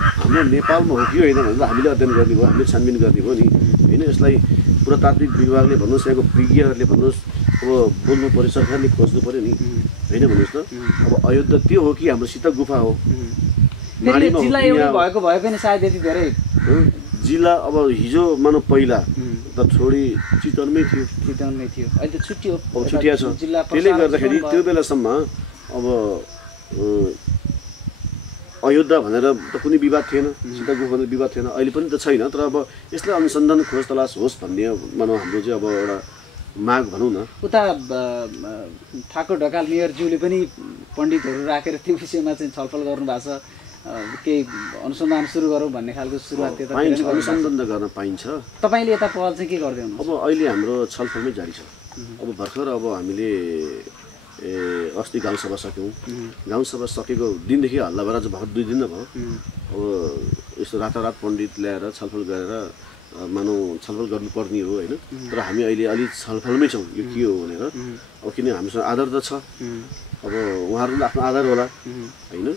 नेपालमा हो कि होइन भनेर हामीले अध्ययन गर्ने भयो, हामीले छानबिन गर्ने भयो नि होइन। यसलाई पुरातात्विक विभागले भन्नुहोस्, यहाँको विज्ञहरूले भन्नुहोस्, अब बोल्नु पऱ्यो, सरकारले खोज्नु पऱ्यो नि होइन भन्नुहोस् त। अब अयोध्या त्यो हो कि हाम्रो सीता गुफा हो, जिल्ला एउटा भएको भए पनि सायद यति धेरै जिल्ला अब हिजो मानव पहिला त छोडी चितवनमै थियो, अहिले त छुट्टियो, अब छुट्टिया छ। त्यसले गर्दाखेरि त्यो बेलासम्म अब अयोध्या भनेर त कुनै विवाद थिएन, सीता गुफा भनेर विवाद थिएन, अहिले पनि त छैन। तर अब यसलाई अनुसन्धान खोज तलास होस् भन्ने मानव हाम्रो चाहिँ अब एउटा माग भनौँ न। उता ठाकुर ढकाल मेयरज्यूले पनि पण्डितहरू राखेर त्यो विषयमा चाहिँ छलफल गर्नुभएको छ, केही अनुसन्धान सुरु गरौँ भन्ने खालको सुरुवात त्यता पाइन्छ, अनुसन्धान त गर्न पाइन्छ। तपाईँले यता पहल चाहिँ के गर्दै हुनुहुन्छ? अब अहिले हाम्रो छलफलमै जारी छ। अब भर्खर अब हामीले अस्ति गाउँसभा सक्यौँ, गाउँसभा सकेको दिनदेखि हल्लाबरा चाहिँ भर्खर 2 दिन नै भयो। अब यस्तो रातारात पण्डित ल्याएर छलफल गरेर मानौ छलफल गर्नुपर्ने हो होइन। तर हामी अहिले अलिक छलफलमै छौँ यो के हो भनेर। अब किन हामीसँग आधार त छ, अब उहाँहरूले आफ्नो आधार होला होइन।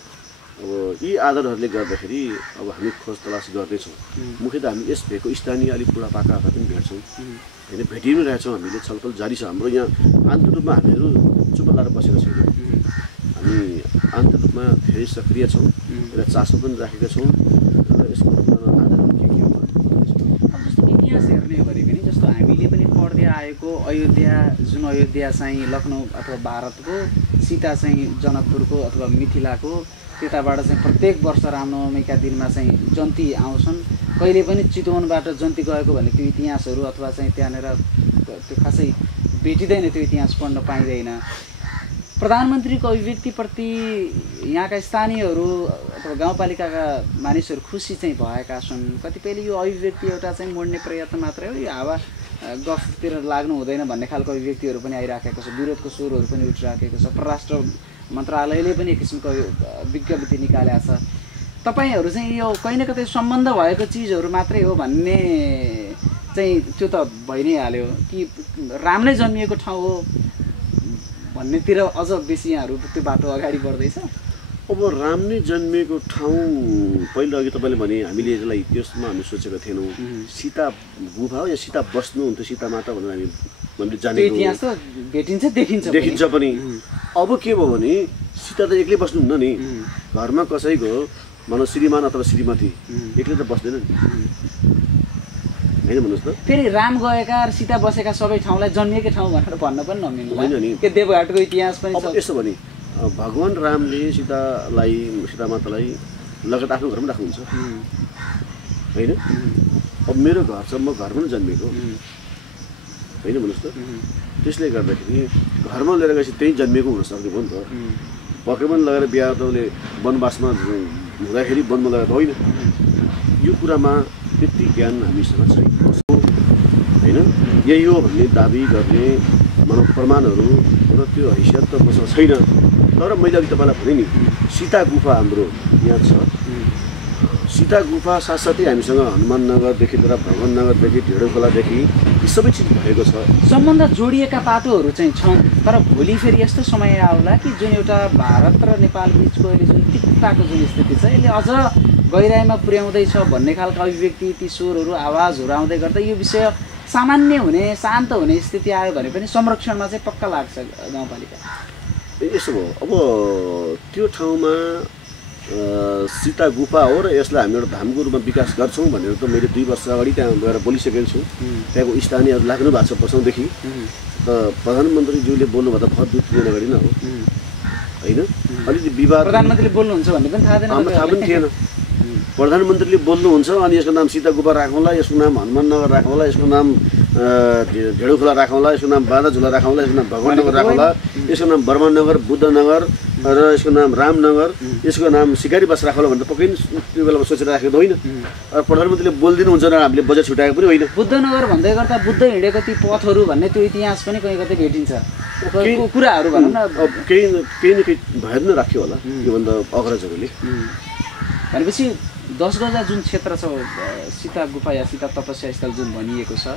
अब यी आधारहरूले गर्दाखेरि अब हामी खोज तलास गर्दैछौँ। मुख्यतः हामी यस भएको स्थानीय अलिक बुढापाकाहरूलाई पनि भेट्छौँ होइन, भेटि नै रहेछौँ। हामीले छलफल जारी छ। हाम्रो यहाँ आन्तरिक रूपमा हामीहरू चुप लाएर बसेका छैनौँ, हामी आन्तरिक रूपमा धेरै सक्रिय छौँ र चासो पनि राखेका छौँ। र यसको आधारहरू के हो जस्तो इतिहास हेर्ने हो भने पनि जस्तो हामीले पनि पढ्दै आएको अयोध्या जुन अयोध्या चाहिँ लखनऊ अथवा भारतको, सीता चाहिँ जनकपुरको अथवा मिथिलाको, त्यताबाट चाहिँ प्रत्येक वर्ष रामनवमीका दिनमा चाहिँ जन्ती आउँछन्। कहिले पनि चितवनबाट जन्ती गएको भन्ने त्यो इतिहासहरू अथवा चाहिँ त्यहाँनिर त्यो खासै भेटिँदैन, त्यो इतिहास पढ्न पाइँदैन। प्रधानमन्त्रीको अभिव्यक्तिप्रति यहाँका स्थानीयहरू अथवा गाउँपालिकाका मानिसहरू खुसी चाहिँ भएका छन्। कतिपयले यो अभिव्यक्ति एउटा चाहिँ मोड्ने प्रयत्न मात्रै हो, यो हावा गफतिर लाग्नु हुँदैन भन्ने खालको अभिव्यक्तिहरू पनि आइराखेको छ, विरोधको स्वरहरू पनि उठिराखेको छ। परराष्ट्र मन्त्रालयले पनि एक किसिमको विज्ञप्ति निकालेको छ। तपाईँहरू चाहिँ यो कहीँ न कतै सम्बन्ध भएको चिजहरू मात्रै हो भन्ने चाहिँ त्यो त भइ नै हाल्यो कि राम नै जन्मिएको ठाउँ हो भन्नेतिर अझ बेसी यहाँहरू त्यो बाटो अगाडि बढ्दैछ? अब राम नै जन्मिएको ठाउँ पहिला अघि तपाईँले भने हामीले यसलाई त्यसमा हामी सोचेका थिएनौँ। सीता गुफा हो या सीता बस्नुहुन्थ्यो सीता माता भनेर हामीले जानेको इतिहास त भेटिन्छ देखिन्छ पनि। अब के भयो भने सीता त एक्लै बस्नुहुन्न नि, घरमा कसैको भनौँ श्रीमान अथवा श्रीमती एक्लै त बस्दैन नि, होइन भन्नुहोस् त। फेरि राम गएका र सीता बसेका सबै ठाउँलाई जन्मिएकै ठाउँ भनेर भन्न पनि नमिल्दैन नि, के देवघाटको इतिहास पनि छ। यसो भने भगवान रामले सीता मातालाई लगत आफ्नो घरमा राख्नुहुन्छ होइन। अब मेरो घर छ, म घरमा जन्मेको होइन भन्नुहोस् त। त्यसले गर्दाखेरि घरमा लिएर गएपछि त्यहीँ जन्मेको हुनसक्ने भयो नि त। पक्कै पनि लगेर बिहा त उसले वनवासमा हुँदाखेरि वनमा लगेर होइन। यो कुरामा त्यति ज्ञान हामीसँग छैन होइन। यही हो भन्ने दाबी गर्ने मानव प्रमाणहरू र त्यो हैसियत त मसँग छैन। तर मैले अघि तपाईँलाई भने नि सीता गुफा हाम्रो यहाँ छ। सीता गुफा साथसाथै हामीसँग हनुमान नगरदेखि लिएर भगवान नगरदेखि ढेँडो खोलादेखि यी सबै चिज भएको छ। सम्बन्ध जोडिएका पाटोहरू चाहिँ छन्। तर भोलि फेरि यस्तो समय आउला कि जुन एउटा भारत र नेपाल बिचको अहिले जुन तिक्ताको जुन स्थिति छ यसले अझ गहिराइमा पुर्याउँदैछ भन्ने खालको अभिव्यक्ति, ती स्वरहरू आवाजहरू आउँदै गर्दा यो विषय सामान्य हुने, शान्त हुने स्थिति आयो भने पनि संरक्षणमा चाहिँ पक्का लाग्छ गाउँपालिका। यसो भयो अब त्यो ठाउँमा सीता गुफा हो र यसलाई हामी एउटा धामको रूपमा विकास गर्छौँ भनेर त मैले 2 वर्ष अगाडि त्यहाँ गएर बोलिसकेको छु। त्यहाँको स्थानीयहरू लाग्नु भएको छ वर्षौँदेखि। त प्रधानमन्त्रीज्यूले बोल्नुभयो त भर 2-3 दिन अगाडि नै हो होइन। अलिकति विवाद प्रधानमन्त्रीले बोल्नुहुन्छ भन्ने पनि थाहा पनि थिएन। प्रधानमन्त्रीले बोल्नुहुन्छ अनि यसको नाम सीता गुफा राखौँला, यसको नाम हनुमान नगर राखौँला, यसको नाम ढेँडो खोला राखौँला, यसको नाम बाँधा झुला राखौँला, यसको नाम भगवान नगर राखौँला, यसको नाम बर्मा नगर, बुद्ध नगर र यसको नाम रामनगर, यसको नाम सिकारी बस राखौँला भनेर पक्कै त्यो बेलामा सोचेर राखेको होइन। र प्रधानमन्त्रीले बोलिदिनुहुन्छ र हामीले बजेट छुट्याएको पनि होइन। बुद्ध नगर भन्दै गर्दा बुद्ध हिँडेको ती पथहरू भन्ने त्यो इतिहास पनि कहीँ कतै भेटिन्छ कुराहरू भनौँ न। केही न केही भएर नै राख्यो होला योभन्दा अग्रजहरूले। भनेपछि 10 गजा जुन क्षेत्र छ सीता गुफा या सीता तपस्या स्थल जुन भनिएको छ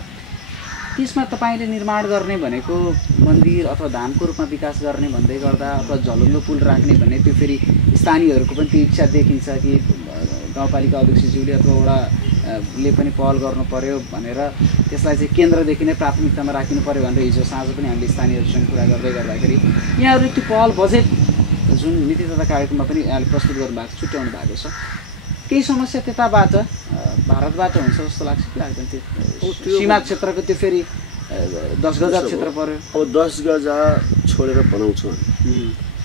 त्यसमा तपाईँले निर्माण गर्ने भनेको मन्दिर अथवा धामको रूपमा विकास गर्ने भन्दै गर्दा अथवा झलुङ्गो पुल राख्ने भन्ने त्यो फेरि स्थानीयहरूको पनि त्यो इच्छा देखिन्छ कि गाउँपालिका अध्यक्षज्यूले अथवा वडाले पनि पहल गर्नु पर्यो भनेर त्यसलाई चाहिँ केन्द्रदेखि नै प्राथमिकतामा राखिनु पर्यो भनेर हिजो साँझ पनि हामीले स्थानीयहरूसँग कुरा गर्दै गर्दाखेरि यहाँहरूले त्यो पहल बजेट जुन नीति तथा कार्यक्रममा पनि यहाँले प्रस्तुत गर्नुभएको छुट्याउनु भएको छ। केही समस्या त्यताबाट भारतबाट हुन्छ जस्तो लाग्छ कि लाग्दैन? त्यो सीमा क्षेत्रको त्यो फेरि 10 गजा क्षेत्र पर्यो। अब 10 गजा छोडेर बनाउँछ,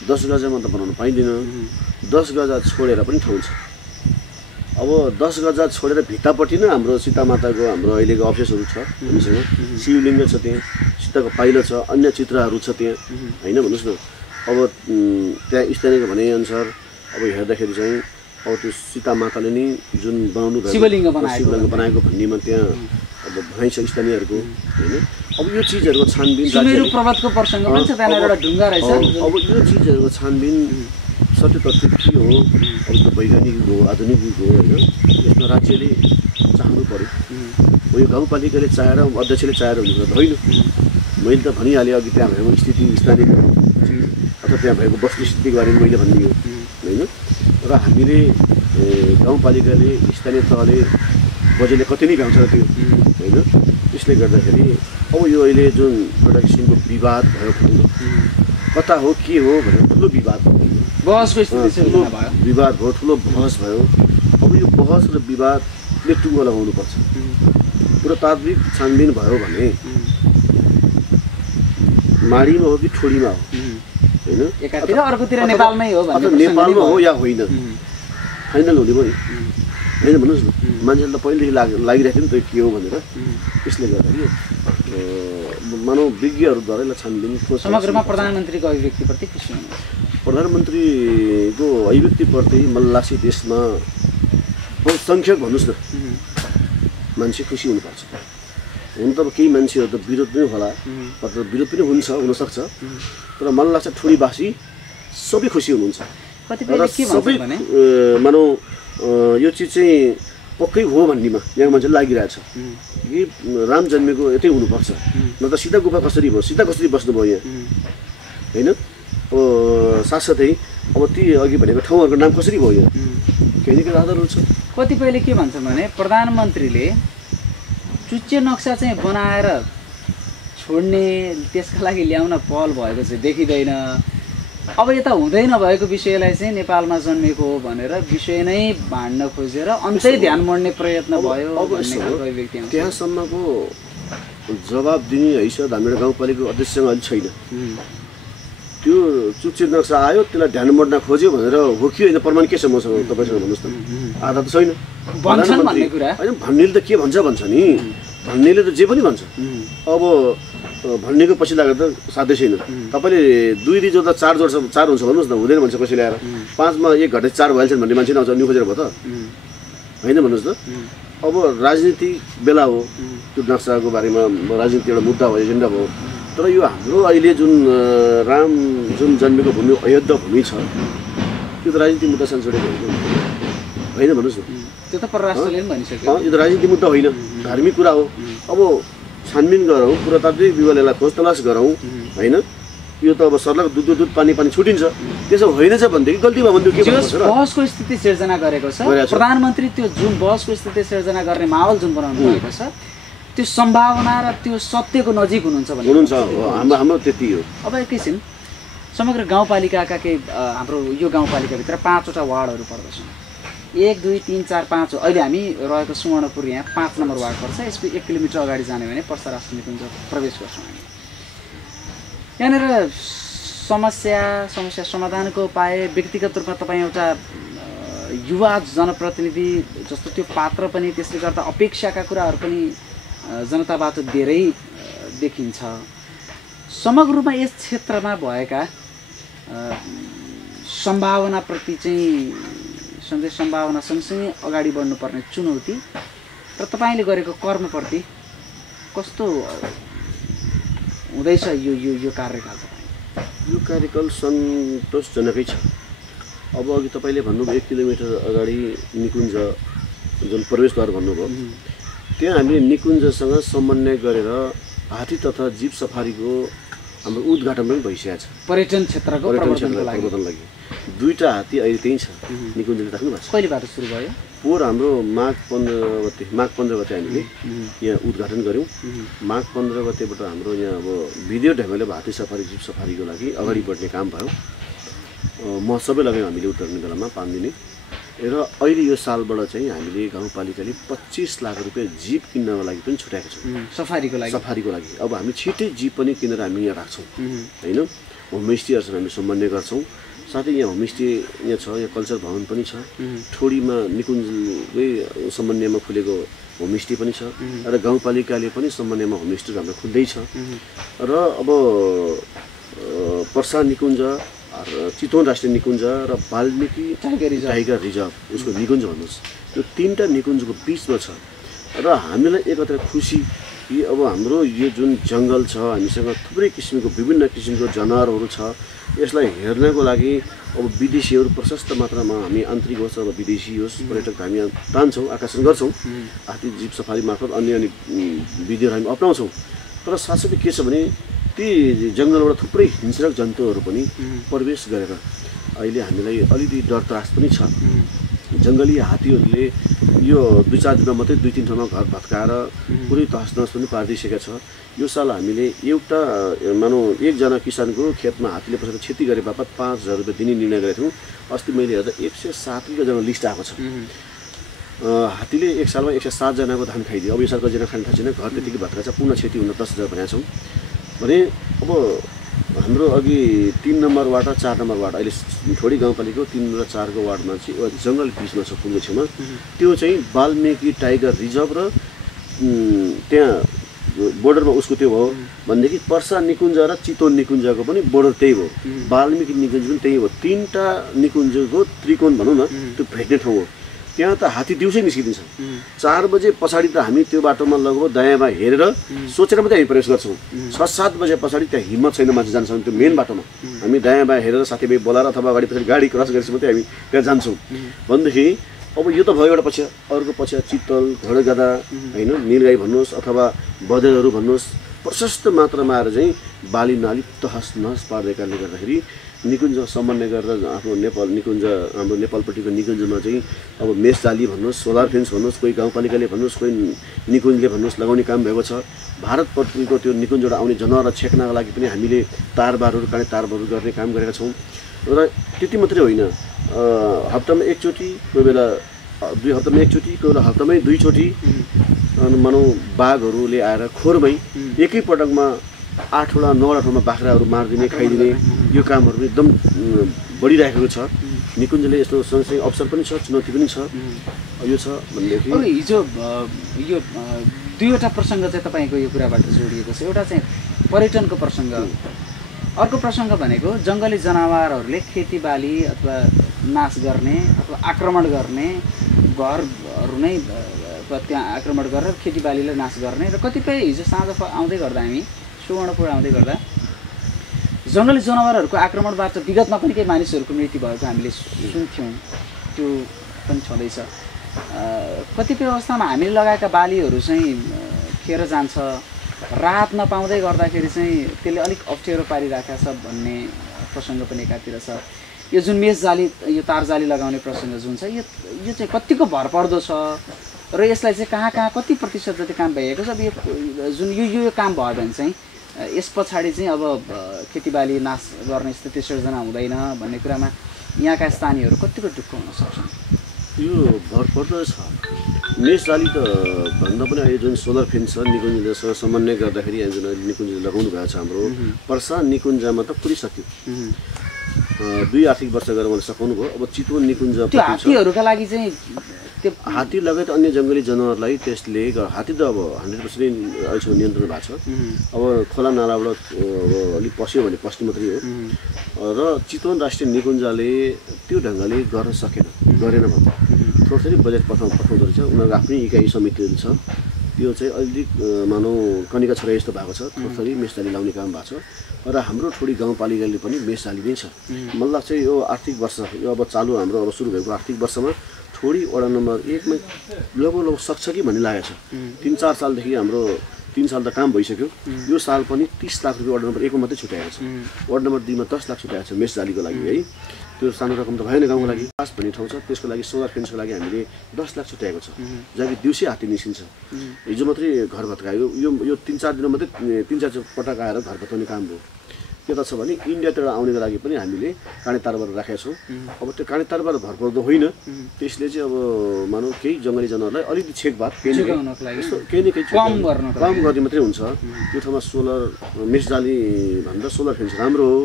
10 गजामा त बनाउनु पाइँदैन। 10 गजा छोडेर पनि ठाउँ छ। अब 10 गजा छोडेर भित्तापट्टि नै हाम्रो सीतामाताको हाम्रो अहिलेको अफिसहरू छ हामीसँग। शिवलिङ्ग छ त्यहाँ, सीताको पाइलो छ, अन्य चित्रहरू छ त्यहाँ होइन भन्नुहोस् न। अब त्यहाँ स्थानीयको भनाइअनुसार अब हेर्दाखेरि चाहिँ अब त्यो सीता माताले नै जुन बनाउनु भएको शिवलिङ्ग बनाएको भन्नेमा त्यहाँ अब भनाइ छ स्थानीयहरूको होइन। अब यो चिजहरूको छानबिन सुमेरु पर्वतको प्रसङ्ग पनि छ, त्यहाँ एउटा ढुङ्गा रहेछ। अब यो चिजहरूको छानबिन सत्य तथ्य के हो, अब त्यो वैज्ञानिक हो, आधुनिक हो होइन। यसमा राज्यले चाहनु पर्यो, यो गाउँपालिकाले चाहेर अध्यक्षले चाहेर हुनु त होइन। मैले त भनिहालेँ अघि त्यहाँ भएको स्थिति स्थानीय अथवा त्यहाँ भएको वस्तुस्थितिको बारेमा मैले भनिदिएँ होइन। र हामीले गाउँपालिकाले स्थानीय तहले बजेटले कति नै भ्याउँछ त्यो होइन। त्यसले गर्दाखेरि अब यो अहिले जुन एउटा किसिमको विवाद भयो कता हो के हो भनेर ठुलो विवाद बहसको स्थिति ठुलो विवाद भयो, ठुलो बहस भयो। अब यो बहस र विवादले टुङ्गो लगाउनुपर्छ। पुरातात्विक छानबिन भयो भने माडीमा हो कि ठोडीमा हो होइन, एकातिर अर्कोतिर नेपालमै हो अथवा नेपालमा हो या होइन, फाइनल हुने भयो होइन भन्नुहोस् न। मान्छेले त पहिलेदेखि लागिरहेको थियो नि त के हो भनेर। त्यसले गर्दाखेरि मानव विज्ञहरूद्वारा यसलाई छानबिन। समग्रमा प्रधानमन्त्रीको अभिव्यक्तिप्रति खुसी हुनुहुन्छ? प्रधानमन्त्रीको अभिव्यक्तिप्रति मलाई लाग्छ देशमा बहुसङ्ख्यक भन्नुहोस् न मान्छे खुसी हुनुपर्छ। हुन त अब केही मान्छेहरू त विरोध पनि होला, अथवा विरोध पनि हुनसक्छ, तर मलाई लाग्छ ठुरीवासी सबै खुसी हुनुहुन्छ। र सबै मानौ यो चिज चाहिँ पक्कै हो भन्नेमा यहाँ मान्छे लागिरहेछ कि राम जन्मेको यतै हुनुपर्छ, न त सीता गुफा कसरी भयो, सीता कसरी बस्नुभयो यहाँ होइन। अब साथसाथै अब ती अघि भनेको ठाउँहरूको नाम कसरी भयो यहाँ, केही न केही आधारहरू छ। कतिपयले के भन्छन् भने प्रधानमन्त्रीले चुच्चे नक्सा चाहिँ बनाएर छोड्ने, त्यसका लागि ल्याउन पहल भएको चाहिँ देखिँदैन। अब यता हुँदै नभएको विषयलाई चाहिँ नेपालमा जन्मेको हो भनेर विषय नै भाँड्न खोजेर अन्तै ध्यान मोड्ने प्रयत्न भयो भन्ने खालको अभिव्यक्ति आउँछ। त्यहाँसम्मको जवाब दिने हैसियत हाम्रो गाउँपालिकाको अध्यक्षसँग अहिले छैन। त्यो चुच्चे नक्सा आयो, त्यसलाई ध्यान मोड्न खोज्यो भनेर हो कि होइन, प्रमाण के छ मसँग तपाईँसँग भन्नुहोस् त? आधा त छैन होइन। भन्नेले त के भन्छ नि, भन्नेले त जे पनि भन्छ। अब भन्नेको पछि लागेर त साध्यै छैन। तपाईँले 2 2 जोड्दा 4 जोड्छ, 4 हुन्छ भन्नुहोस् न, हुँदैन भन्छ कसैले आएर। 5 मा 1 घटे 4 भइहाल्छ भन्ने मान्छे आउँछ, न्यु खोजेर भयो त होइन भन्नुहोस् त। अब राजनीति बेला हो, त्यो नक्साको बारेमा राजनीति एउटा मुद्दा भयो, एजेन्डा भयो। तर यो हाम्रो अहिले जुन राम जुन जन्मेको भूमि अयोध्या भूमि छ, त्यो त राजनीति मुद्दा छोडेको होइन भन्नुहोस् न। त्यो त परराष्ट्रले पनि भनिसक्यो, यो त राजनीति मुद्दा होइन, धार्मिक कुरा हो। अब छानबिन गरौँ, पुरातात्विक विभागलाई खोज तलास गरौँ होइन। यो त अब सर्लक दुध पानी छुटिन्छ, त्यसो होइन छ भनेदेखि गल्ती भयो भने के भन्छ र? बहसको स्थिति सिर्जना गरेको छ प्रधानमन्त्री। त्यो जुन बहसको स्थिति सिर्जना गर्ने माहौल जुन बनाउनु भएको छ, त्यो सम्भावना र त्यो सत्यको नजिक हुनुहुन्छ भन्ने हुनुहुन्छ। हाम्रो त्यति हो। अब एकैछिन समग्र गाउँपालिकाका केही हाम्रो यो गाउँपालिकाभित्र 5वटा वार्डहरू पर्दछन्। 1 2 3 4 5 हो। अहिले हामी रहेको सुवर्णपुर यहाँ 5 नम्बर वार्ड पर्छ। यसको 1 किलोमिटर अगाडि जाने भने पर्सा राष्ट्र निकुञ्ज प्रवेश गर्छौँ हामी। यहाँनिर समस्या समाधानको उपाय व्यक्तिगत रूपमा तपाईँ एउटा युवा जनप्रतिनिधि जस्तो त्यो पात्र पनि, त्यसले गर्दा अपेक्षाका कुराहरू पनि जनताबाट धेरै देखिन्छ। समग्र रूपमा यस क्षेत्रमा भएका सम्भावनाप्रति चाहिँ सधैँ सम्भावना सँगसँगै अगाडि बढ्नुपर्ने चुनौती र तपाईँले गरेको कर्मप्रति कस्तो हुँदैछ यो कार्यकाल? यो कार्यकाल सन्तोषजनकै छ। अब अघि तपाईँले भन्नुभयो 1 किलोमिटर अगाडि निकुञ्ज जुन प्रवेशद्वार भन्नुभयो, त्यहाँ हामीले निकुञ्जसँग समन्वय गरेर हात्ती तथा जीव सफारीको हाम्रो उद्घाटन पनि भइसकेको छ। पर्यटन क्षेत्रको प्रवर्धनको लागि 2टा हात्ती अहिले त्यहीँ छ, निकुञ्जले राख्नु भएको छ। कहिलेबाट सुरु भयो? पोहोर हाम्रो माघ 15 गते हामीले यहाँ उद्घाटन गऱ्यौँ। माघ 15 गतेबाट हाम्रो यहाँ अब भिडियो ढङ्गले हात्ती सफारी जीव सफारीको लागि अगाडि बढ्ने काम भयो। महोत्सवै लगायौँ हामीले उद्घाटन बेलामा 5 दिने। र अहिले यो सालबाट चाहिँ हामीले गाउँपालिकाले 25 लाख रुपियाँ जीप किन्नको लागि पनि छुट्याएको छौँ, सफारीको लागि। अब हामी छिट्टै जीप पनि किनेर हामी यहाँ राख्छौँ होइन। होमस्टेहरूसँग हामी समन्वय गर्छौँ। साथै यहाँ होमस्टे यहाँ छ, यहाँ कल्चर भवन पनि छ, ठोडीमा निकुञ्जकै समन्वयमा खुलेको होमस्टे पनि छ र गाउँपालिकाले पनि समन्वयमा होमस्टे हाम्रो खुल्दैछ। र अब पर्सा निकुञ्ज, चितवन राष्ट्रिय निकुञ्ज र वाल्मिकी टाइगर रिजर्भ, उसको निकुञ्ज भन्नुहोस्, यो 3टा निकुञ्जको बिचमा छ। र हामीलाई एकत्र खुसी कि अब हाम्रो यो जुन जङ्गल छ, हामीसँग थुप्रै किसिमको विभिन्न किसिमको जनावरहरू छ। यसलाई हेर्नको लागि अब विदेशीहरू प्रशस्त मात्रामा हामी आन्तरिक होस् अथवा विदेशी होस् पर्यटक हामी तान्छौँ, आकर्षण गर्छौँ। हात्ती जीव सफारी मार्फत अन्य विधिहरू हामी अप्नाउँछौँ। तर साथसाथै के छ भने ती जङ्गलबाट थुप्रै हिंस्रक जन्तुहरू पनि प्रवेश गरेर अहिले हामीलाई अलिकति डर त्रास पनि छ। जङ्गली हात्तीहरूले यो 2-4 दिनमा मात्रै 2-3 ठाउँमा घर भत्काएर पुरै तहस-नहस पनि पारिदिइसकेको छ। यो साल हामीले एउटा मानौँ 1 जना किसानको खेतमा हात्तीले पसेर क्षति गरे बापत 5,000 रुपियाँ दिने निर्णय गरेको थियौँ। अस्ति मैले हेर्दा 107 जना लिस्ट आएको छ। हात्तीले 1 सालमा 107 जनाको धान खाइदियो। अब यो साल कतिजना खाने थाहा छैन, घर त्यतिकै भत्काएको छ, पुनः क्षति हुन 10,000 भनेका छौँ भने। अब हाम्रो अघि 3 नम्बर वार्ड र 4 नम्बर वार्ड अहिले ठोडी गाउँपालिकाको 3 र 4 को वार्डमा चाहिँ एउटा जङ्गल बिचमा छ पुलको छेउमा त्यो चाहिँ वाल्मिकी टाइगर रिजर्भ र त्यहाँ बोर्डरमा उसको त्यो हो भनेदेखि पर्सा निकुञ्ज र चितवन निकुञ्जको पनि बोर्डर त्यही हो वाल्मिकी निकुञ्ज पनि त्यही हो तीनटा निकुञ्जको त्रिकोण भनौँ न त्यो भेट्ने ठाउँ हो त्यहाँ त हात्ती दिउँसै निस्किदिन्छ 4 बजे पछाडि त हामी त्यो बाटोमा लगभग दायाँमा हेरेर सोचेर मात्रै हामी प्रवेश गर्छौँ 6-7 बजे पछाडि त्यहाँ हिम्मत छैन मान्छे जान्छ त्यो मेन बाटोमा हामी दायाँमा हेरेर साथीभाइ बोलाएर अथवा अगाडि पछाडि गाडी क्रस गरेपछि मात्रै हामी त्यहाँ जान्छौँ भनेदेखि अब यो त भयो एउटा पछि अर्को पछि चितल घोडगधा होइन नीलगाई भन्नुहोस् अथवा बँदेलहरू भन्नुहोस् प्रशस्त मात्रामा आएर चाहिँ बाली नाली तहस नहस पार्दै कारणले गर्दाखेरि निकुञ्ज समन्वय गरेर आफ्नो नेपाल निकुञ्ज हाम्रो नेपालपट्टिको निकुञ्जमा चाहिँ अब मेष जाली भन्नुहोस् सोलर फेन्स भन्नुहोस् कोही गाउँपालिकाले भन्नुहोस् कोही निकुञ्जले भन्नुहोस् लगाउने काम भएको छ भारतपट्टिको त्यो निकुञ्जबाट आउने जनावरलाई छेक्नका लागि पनि हामीले तारबारहरू काँडे तारबारहरू गर्ने काम गरेका छौँ र त्यति मात्रै होइन हप्तामा एकचोटि कोही बेला 2 हप्तामा एकचोटि कोही बेला हप्तामै 2 चोटि मानौ बाघहरूले आएर खोरमै एकै पटकमा 8वटा 9वटा ठाउँमा बाख्राहरू मारिदिने खाइदिने यो कामहरू एकदम बढिरहेको छ निकुञ्जले यस्तो सँगसँगै अवसर पनि छ चुनौती पनि छ यो छ भनेदेखि हिजो यो 2वटा प्रसङ्ग चाहिँ तपाईँको यो कुराबाट जोडिएको छ एउटा चाहिँ पर्यटनको प्रसङ्ग अर्को प्रसङ्ग भनेको जङ्गली जनावरहरूले खेतीबाली अथवा नाश गर्ने अथवा आक्रमण गर्ने घरहरू नै त्यहाँ आक्रमण गरेर खेतीबालीलाई नाश गर्ने र कतिपय हिजो साँझ आउँदै गर्दा हामी सुवर्णपुर आउँदै गर्दा जङ्गली जनावरहरूको आक्रमणबाट विगतमा पनि केही मानिसहरूको मृत्यु भएको हामीले सुन्थ्यौँ त्यो पनि छँदैछ कतिपय अवस्थामा हामीले लगाएका बालीहरू चाहिँ खेर जान्छ राहत नपाउँदै गर्दाखेरि चाहिँ त्यसले अलिक अप्ठ्यारो पारिराखेको छ भन्ने प्रसङ्ग पनि एकातिर छ यो जुन मेष जाली यो तार जाली लगाउने प्रसङ्ग जुन छ यो चाहिँ कतिको भरपर्दो छ र यसलाई चाहिँ कहाँ कहाँ कति प्रतिशत जति काम भइएको छ अब यो जुन यो काम भयो भने चाहिँ यस पछाडि चाहिँ अब खेतीबाली नाश गर्ने स्थिति सिर्जना हुँदैन भन्ने कुरामा यहाँका स्थानीयहरू कतिको दुःख हुन सक्छन् यो भरपर्दो छ मेष जाली त भन्दा पनि अहिले जुन सोलर फेन्स छ निकुञ्जसँग समन्वय गर्दाखेरि यहाँ जुन निकुञ्ज लगाउनु भएको छ हाम्रो पर्सा निकुञ्जमा त पुरिसक्यो 2 आर्थिक वर्ष गरेर उहाँले सघाउनु भयो अब चितवन निकुञ्ज हात्तीहरूका लागि चाहिँ त्यो हात्ती लगायत अन्य जङ्गली जनावरलाई त्यसले हात्ती त अब 100% अहिलेसम्म नियन्त्रण भएको छ अब खोला नालाबाट अलिक पस्यो भने पस्नु मात्रै हो र चितवन राष्ट्रिय निकुञ्जले त्यो ढङ्गले गर्न गरेन भने थोरै बजेट पठाउँदो रहेछ उनीहरूको आफ्नै इकाइ समितिहरू छ त्यो चाहिँ अलिक मानौ कनिका छोरा जस्तो भएको छ थोरै मेषजाली लाउने काम भएको छ र हाम्रो ठोडी गाउँपालिकाले पनि मेषजाली नै छ मलाई लाग्छ यो आर्थिक वर्ष यो अब चालु हाम्रो अब सुरु भएको आर्थिक वर्षमा ठोडी वडा नम्बर 1 मा लगभग सक्छ कि भन्ने लागेको छ 3-4 सालदेखि हाम्रो 3 साल त काम भइसक्यो यो साल पनि 30 लाख रुपैयाँ वडा नम्बर 1 मा मात्रै छुट्याएको छ वडा नम्बर 2 मा 10 लाख छुट्याएको छ मेषजालीको लागि है त्यो सानो रकम त भएन गाउँको लागि पास भन्ने ठाउँ छ त्यसको लागि सोलर फेन्सको लागि हामीले 10 लाख छुट्याएको छ जहाँ कि दिउँसै हात्ती निस्किन्छ हिजो मात्रै घर भत्कायो यो 3-4 दिनमा मात्रै 3-4 पटक आएर घर भत्काउने काम भयो के त छ भने इन्डियातिर आउनेको लागि पनि हामीले काँडे तारबार राखेका छौँ अब त्यो काँडे तारबार भरपर्दो होइन त्यसले चाहिँ अब मानौ केही जङ्गली जनावरलाई अलिकति छेकबार केही न केही कम गर्ने मात्रै हुन्छ त्यो ठाउँमा सोलर मेषजाली भन्दा सोलर फेन्स राम्रो हो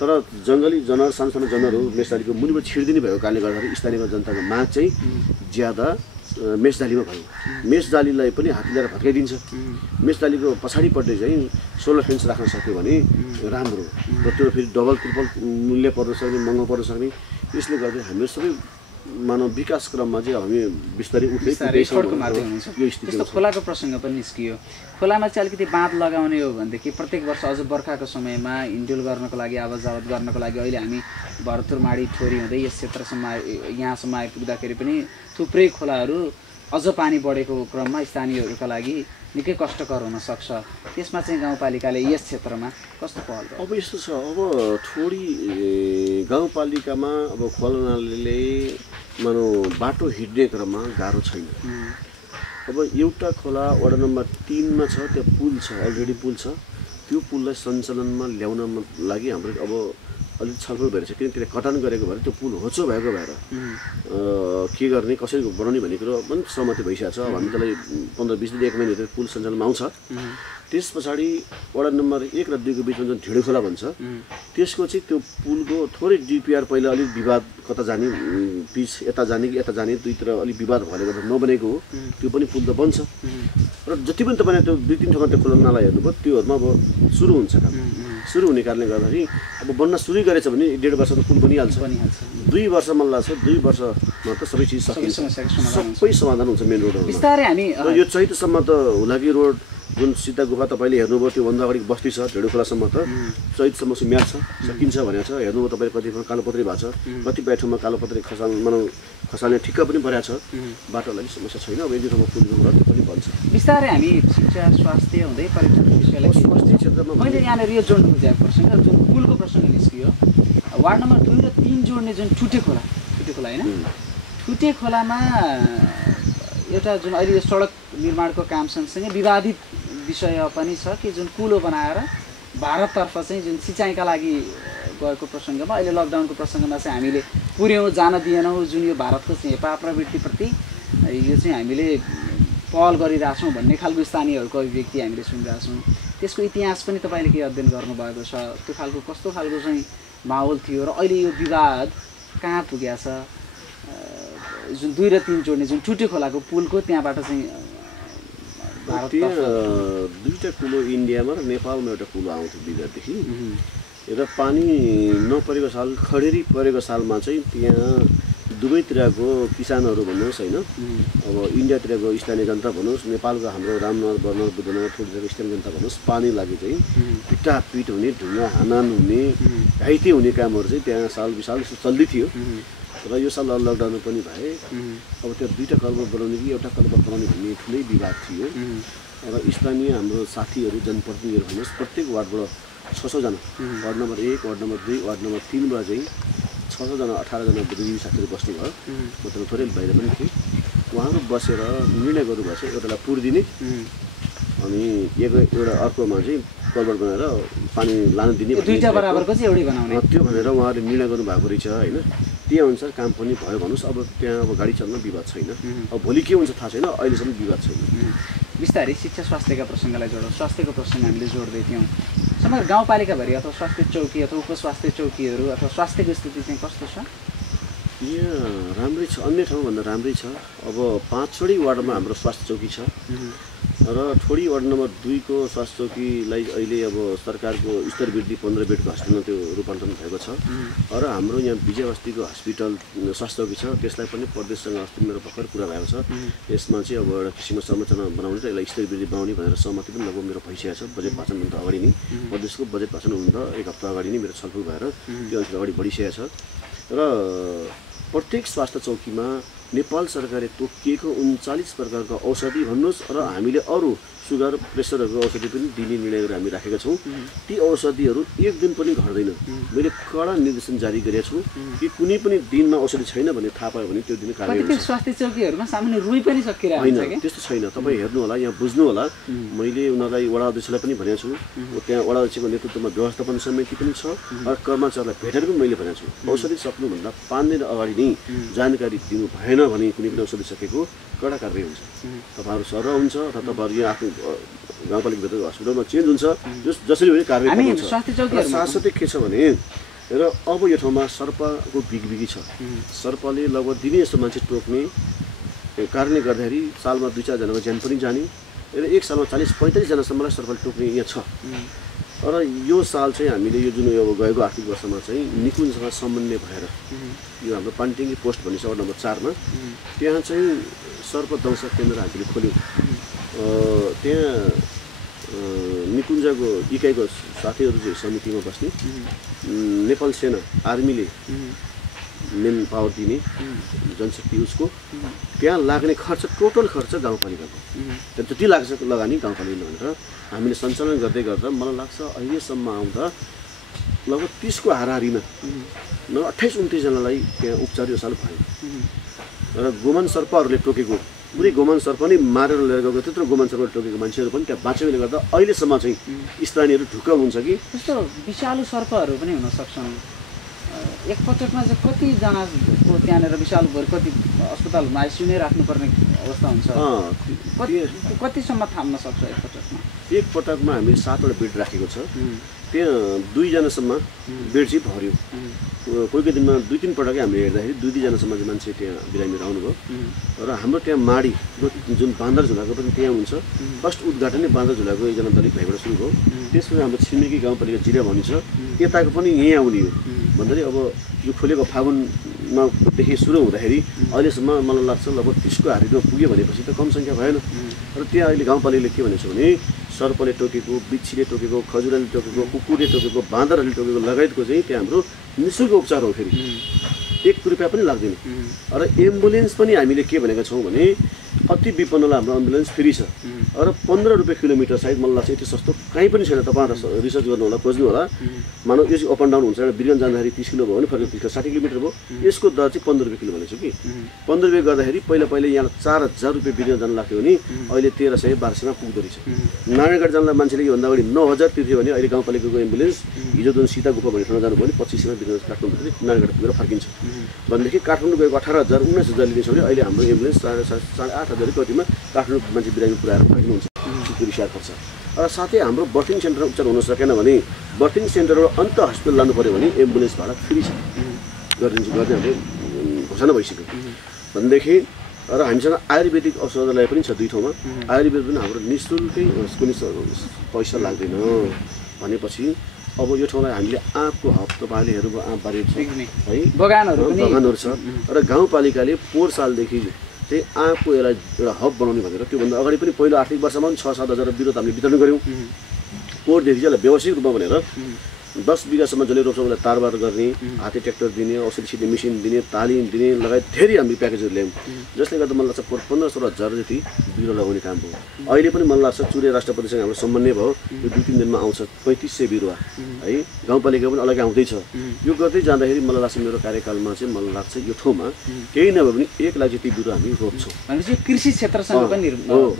तर जङ्गली जनावर सानो सानो जनावरहरू मेषजालीको मुनिबाट छिर्दिने भएको कारणले गर्दाखेरि स्थानीय जनताको माग चाहिँ ज्यादा मेषजालीमा भयो मेषजालीलाई पनि हात्तीले भत्काइदिन्छ मेषजालीको पछाडिपट्टि चाहिँ सोलर फेन्स राख्न सक्यो भने राम्रो र त्यो फेरि डबल ट्रिपल मूल्य पर्न सक्ने महँगो पर्न सक्ने यसले गर्दा हाम्रो सबै मानव विकास क्रममा चाहिँ हामी बिस्तारै यस्तो खोलाको प्रसङ्ग पनि निस्कियो खोलामा चाहिँ अलिकति बाँध लगाउने हो भनेदेखि प्रत्येक वर्ष अझ बर्खाको समयमा हिँडडुल गर्नको लागि आवत जावत गर्नको लागि अहिले हामी भरतपुर माडी ठोरी हुँदै यस क्षेत्रसम्म यहाँसम्म आइपुग्दाखेरि पनि थुप्रै खोलाहरू अझ पानी बढेको क्रममा स्थानीयहरूका लागि निकै कष्टकर हुन सक्छ त्यसमा चाहिँ गाउँपालिकाले यस क्षेत्रमा कस्तो पहल अब यस्तो छ अब ठोडी गाउँपालिकामा अब खोलानालीले मानौ बाटो हिँड्ने क्रममा गाह्रो छैन अब एउटा खोला वडा नम्बर 3 मा छ त्यो पुल छ अलरेडी पुल छ त्यो पुललाई सञ्चालनमा ल्याउनमा लागि हाम्रो अब अलिक छलफल भइरहेछ किन त्यसले कटान गरेको भएर त्यो पुल होचो भएको भएर के गर्ने कसरी बनाउने भन्ने कुरो पनि सहमति भइसकेको छ हामी त्यसलाई 15-20 दिन 1 महिनाभित्र पुल सञ्चालनमा आउँछ त्यस पछाडि वडा नम्बर 1 र 2 को बिचमा जुन ढिँडो खोला भन्छ त्यसको चाहिँ त्यो पुलको थोरै डिपिआर पहिला अलिक विवाद कता जाने पिच यता जाने कि यता जाने दुईतिर अलिक विवाद भएले गर्दा नबनेको हो त्यो पनि पुल त बन्छ र जति पनि तपाईले त्यो 2-3 ठाउँमा त्यो खोला नाला हेर्नुभयो त्योहरुमा अब सुरु हुन्छ काम सुरु हुने कारणले गर्दाखेरि अब बन्न सुरु गरेछ भने 1.5 वर्ष त पुल बनिहाल्छ 2 वर्ष मन लाग्छ 2 वर्षमा त सबै चिज सकिन्छ सबै समाधान हुन्छ मेन रोडमा बिस्तारै हामी यो चैतसम्म त हुलाकी रोड जुन सीता गुफा तपाईले हेर्नुभयो त्यो भन्दा अगाडि बस्ती छ ढिँडो खोलासम्म त चैतसम्म म्याच छ सकिन्छ भनेको छ हेर्नुभयो तपाईले कतिपय कालोपत्री भएको छ कतिपय ठाउँमा कालोपत्री खसाल्ने ठिक्क पनि परेको छ बाटोलाई समस्या छैन अब यदि ठाउँमा पुल र त्यो पनि बन्छ बिस्तारै हामी शिक्षा स्वास्थ्य हुँदै पर्यटन विषयलाई बस्ती क्षेत्रमा मैले यहाँनिर यो जोड्नु खोजेको प्रसङ्ग जुन पुलको प्रसङ्ग निस्कियो वार्ड नम्बर 2 र 3 जोड्ने जुन ठुटे खोला हैन ठुटे खोलामा एउटा जुन अहिले यो सडक निर्माणको काम सँगसँगै विवादित विषय पनि छ कि जुन पुलो बनाएर भारततर्फ चाहिँ जुन सिँचाइका लागि गएको प्रसङ्गमा अहिले लकडाउनको प्रसङ्गमा चाहिँ हामीले पुर्यौँ जान दिएनौँ जुन यो भारतको चाहिँ हेपा प्रवृत्तिप्रति यो चाहिँ हामीले पहल गरिरहेछौँ भन्ने खालको स्थानीयहरूको अभिव्यक्ति हामीले सुनिरहेछौँ त्यसको इतिहास पनि तपाईँले के अध्ययन गर्नुभएको छ त्यो खालको कस्तो खालको चाहिँ माहौल थियो र अहिले यो विवाद कहाँ पुगेको छ जुन 2 र 3 जोड्ने जुन ठुटे खोलाको पुलको त्यहाँबाट चाहिँ दुईटा कुलो इन्डियामा र नेपालमा एउटा कुलो आउँथ्यो विगतदेखि र पानी नपरेको साल खडेरी परेको सालमा चाहिँ त्यहाँ दुवैतिरको किसानहरू भन्नुहोस् हैन अब इन्डियातिरको स्थानीय जनता भन्नुहोस् नेपालको हाम्रो रामनगर बर्नर बुद्धनगर ठुलो स्थानीय जनता भन्नुहोस् पानी लागि चाहिँ पिटापिट हुने ढुङ्गा हानान हुने घाइते हुने कामहरू चाहिँ त्यहाँ साल विसाल चल्दै थियो र यो साल लकडाउन पनि भए अब त्यो दुईटा कलबर बनाउने कि एउटा कलबर बनाउने भन्ने ठुलै विवाद थियो र स्थानीय हाम्रो साथीहरू जनप्रतिनिधिहरू भन्नुहोस् प्रत्येक वार्डबाट 600 जना ward number 1 ward number 2 ward number 3 बाट चाहिँ 600 जना 18 जना बुद्धिजीवी साथीहरू बस्नुभयो मतलब थोरै बाहिर पनि थिए उहाँहरू बसेर निर्णय गर्नुभएको छ एउटालाई पुर्दिने अनि एउटा अर्कोमा चाहिँ कलबर बनाएर पानी लान दिने दुईटा बराबरको चाहिँ एउटै बनाउने त्यो भनेर उहाँहरूले निर्णय गर्नुभएको रहेछ हैन त्यही अनुसार काम पनि भयो भन्नुहोस् अब त्यहाँ अब गाडी चल्न विवाद छैन अब भोलि के हुन्छ थाहा छैन अहिलेसम्म विवाद छैन बिस्तारै शिक्षा स्वास्थ्यका प्रसङ्गलाई जोडौँ स्वास्थ्यको प्रसङ्ग हामीले जोड्दै थियौँ समग्र गाउँपालिकाभरि अथवा स्वास्थ्य चौकी अथवा उपस्वास्थ्य चौकीहरू अथवा स्वास्थ्यको स्थिति चाहिँ कस्तो छ यहाँ राम्रै छ अन्य ठाउँभन्दा राम्रै छ अब 5वटै वार्डमा हाम्रो स्वास्थ्य चौकी छ र ठोडी वार्ड नम्बर 2 को स्वास्थ्य चौकीलाई अहिले अब सरकारको स्तर वृद्धि 15 बेडको हस्पिटलमा त्यो रूपान्तरण भएको छ र हाम्रो यहाँ विजयबस्तीको हस्पिटल स्वास्थ्य चौकी छ त्यसलाई पनि प्रदेशसँग अस्ति मेरो भर्खर कुरा भएको छ यसमा चाहिँ अब एउटा किसिमको संरचना बनाउने र यसलाई स्तर वृद्धि बनाउने भनेर सहमति पनि लगभग मेरो भइसकेको छ बजेट भाषणभन्दा अगाडि नै प्रदेशको बजेट भाषण हुँदा 1 हप्ता अगाडि नै मेरो छलफल भएर त्यो अनुसार अगाडि बढिसकेको छ र प्रत्येक स्वास्थ्य चौकीमा नेपाल सरकारले तोकिएको 39 प्रकारका औषधि भन्नुहोस् र हामीले अरू सुगर प्रेसरहरूको औषधि पनि दिने निर्णय गरेर हामी राखेका छौँ ती औषधिहरू एक दिन पनि घट्दैन मैले कडा निर्देशन जारी गरेको छु कि कुनै पनि दिनमा औषधि छैन भन्ने थाहा पायो भने त्यो दिन कारबाही हुन्छ स्वास्थ्य चौकीहरूमा सामान्य रुई पनि सकिरहेको छ हैन त्यस्तो छैन तपाई हेर्नु होला यहाँ बुझ्नु होला मैले उनीहरूलाई वडा अध्यक्षलाई पनि भनेको छु त्यहाँ वडा अध्यक्षको नेतृत्वमा व्यवस्थापन समिति पनि छ र कर्मचारीलाई भेटेर पनि मैले भनेको छु औषधि सक्नुभन्दा 5 दिन अगाडि नै जानकारी दिनु भएन भने कुनै पनि औषधि सकेको कडा कारबाही हुन्छ तपाईहरु सर हुन्छ अथवा तपाईहरु यहाँ आफ्नो गाउँपालिकाभित्र हस्पिटलमा चेन्ज हुन्छ जसरी पनि कारबाही हुन्छ साथसाथै के छ भने र अब यो ठाउँमा सर्पको बिगबिगी छ सर्पले लगभग दिनै यस्तो मान्छे टोक्ने कारणले गर्दाखेरि सालमा 2-4 जनाको ज्यान पनि जाने र एक सालमा 40-45 जनासम्मलाई सर्पले टोक्ने यहाँ छ र यो साल चाहिँ हामीले यो जुन यो गएको आर्थिक वर्षमा चाहिँ निकुञ्जसँग समन्वय भएर यो हाम्रो पान्टिङी पोस्ट भन्ने छ वार्ड नम्बर 4 मा त्यहाँ चाहिँ सर्प दंश केन्द्र हामीले खोल्यौँ त्यहाँ निकुञ्जको इकाइको साथीहरू चाहिँ समितिमा बस्ने नेपाल सेना आर्मीले मेन पावर दिने जनशक्ति उसको त्यहाँ लाग्ने खर्च टोटल खर्च गाउँपालिकाको त्यहाँ जति लाग्छ लगानी गाउँपालिकाले भनेर हामीले सञ्चालन गर्दै गर्दा मलाई लाग्छ अहिलेसम्म आउँदा लगभग 30 को हाराहारीमा 28-29 जनालाई त्यहाँ उपचार यो साल भयो र गोमन सर्पहरूले टोकेको पुरै गोमन सर्प नै मारेर लिएर गएको त्यत्रो गोमन सर्पले टोकेको मान्छेहरू पनि त्यहाँ बाँचेकोले गर्दा अहिलेसम्म चाहिँ स्थानीयहरू ढुक्क हुन्छ कि त्यस्तो विषालु सर्पहरू पनि हुन सक्छन् एकपटकमा चाहिँ कतिजनाको त्यहाँनिर विषालु भएर कति अस्पतालमा आइसियु नै राख्नुपर्ने अवस्था हुन्छ कतिसम्म थाम्न सक्छ एकपटकमा एक पटकमा हामीले 7वटा बेड राखेको छ। त्यहाँ 2 जनासम्म बेड चाहिँ भर्यो। कोही दिनमा 2-3 पटकै हामीले हेर्दाखेरि 2-2 जनासम्म चाहिँ मान्छे त्यहाँ बिरामीहरू आउनुभयो। र हाम्रो त्यहाँ माडी जुन बाँदर झुलाको पनि त्यहाँ हुन्छ। फर्स्ट उद्घाटन नै बाँदर झुलाको एकजना दलित भाइबाट सुरु भयो। त्यसपछि हाम्रो छिमेकी गाउँपालिका जिरा भनिन्छ यताको पनि यहीँ आउने हो भन्दाखेरि अब यो खोलेको फागुनदेखि सुरु हुँदाखेरि अहिलेसम्म मलाई लाग्छ लगभग 30को हारिमा पुग्यो भनेपछि त कम सङ्ख्या भएन। र त्यहाँ अहिले गाउँपालिकाले के भनेको छ भने सर्पले टोकेको, बिच्छीले टोकेको, खजुराले टोकेको, कुकुरले टोकेको, बाँदरहरूले टोकेको लगायतको चाहिँ त्यहाँ हाम्रो निःशुल्क उपचार हो। फेरि 1 रुपियाँ पनि लाग्दैन। र एम्बुलेन्स पनि हामीले के भनेका छौँ भने अति विपन्नलाई हाम्रो एम्बुलेन्स फ्री छ। र 15 रुपियाँ किलोमिटर सायद मलाई लाग्छ यति सस्तो कहीँ पनि छैन। तपाईँहरू रिसर्च गर्नु होला, खोज्नु होला। मानव यो चाहिँ अप एन्ड डाउन हुन्छ। एउटा बिरगञ्ज जाँदाखेरि 30 किलो भयो भने फर्क 60 किलोमिटर भयो। यसको दर चाहिँ 15 रुपियाँ किलो भनेको छु कि 15 रुपियाँ गर्दाखेरि पहिला यहाँ 4000 रुपियाँ बिरगञ्ज जानु लाग्थ्यो भने अहिले 1300-1200मा पुग्दो रहेछ। नारायणगढ जानलाई मान्छेले योभन्दा अगाडि 9000 तिर्थ्यो भने अहिले गाउँपालिकाको एम्बुलेन्स हिजो जुन सीता गुफा भन्ने ठाउँमा जानुभयो भने 2500मा बिरगञ्ज काठमाडौँ नारायणगढ पुगेर फर्किन्छ। भनेदेखि काठमाडौँ गएको 18,000 19,000 लिने छ भने अहिले हाम्रो एम्बुलेन्स 8,500 कतिमा काठमाडौँ मान्छे बिरामी पुऱ्याएर फर्किनुहुन्छ रिक्सा खर्च। र साथै हाम्रो बर्थिङ सेन्टरमा उपचार हुन सकेन भने बर्थिङ सेन्टरबाट अन्त हस्पिटल लानु पऱ्यो भने एम्बुलेन्स भाडा फ्री छ गर्ने हामीले घोषणा भइसक्यो भनेदेखि। र हामीसँग आयुर्वेदिक औषधालय पनि छ 2 ठाउँमा। आयुर्वेद पनि हाम्रो निःशुल्कै कुनै पैसा लाग्दैन भनेपछि अब यो ठाउँलाई हामीले आँपको हब तपाईँले हेर्नुभयो आँप बारी है बगानहरू छ। र गाउँपालिकाले पोहोर सालदेखि चाहिँ आँपको यसलाई एउटा हब बनाउने भनेर त्योभन्दा अगाडि पनि पहिलो आर्थिक वर्षमा पनि 6-7 हजार बिरुवा हामीले वितरण गऱ्यौँ। पोहोरदेखि चाहिँ व्यावसायिक रूपमा भनेर 10 बिघासम्म जसले रोप्छ उसलाई तारबार गर्ने, हाते ट्र्याक्टर दिने, औषधि छिट्ने मेसिन दिने, तालिम दिने लगायत धेरै हामीले प्याकेजहरू ल्यायौँ। जसले गर्दा मलाई लाग्छ 15-16 हजार जति बिरुवा लगाउने काम भयो। अहिले पनि मलाई लाग्छ चुरे राष्ट्रपतिसँग हाम्रो समन्वय भयो। यो 2-3 दिनमा आउँछ 3500 बिरुवा है। गाउँपालिका पनि अलग्गै आउँदैछ। यो गर्दै जाँदाखेरि मलाई लाग्छ मेरो कार्यकालमा चाहिँ मलाई लाग्छ यो ठाउँमा केही नभए पनि 1 लाख जति बिरुवा हामी रोप्छौँ। भनेपछि कृषि क्षेत्रसँग पनि हो।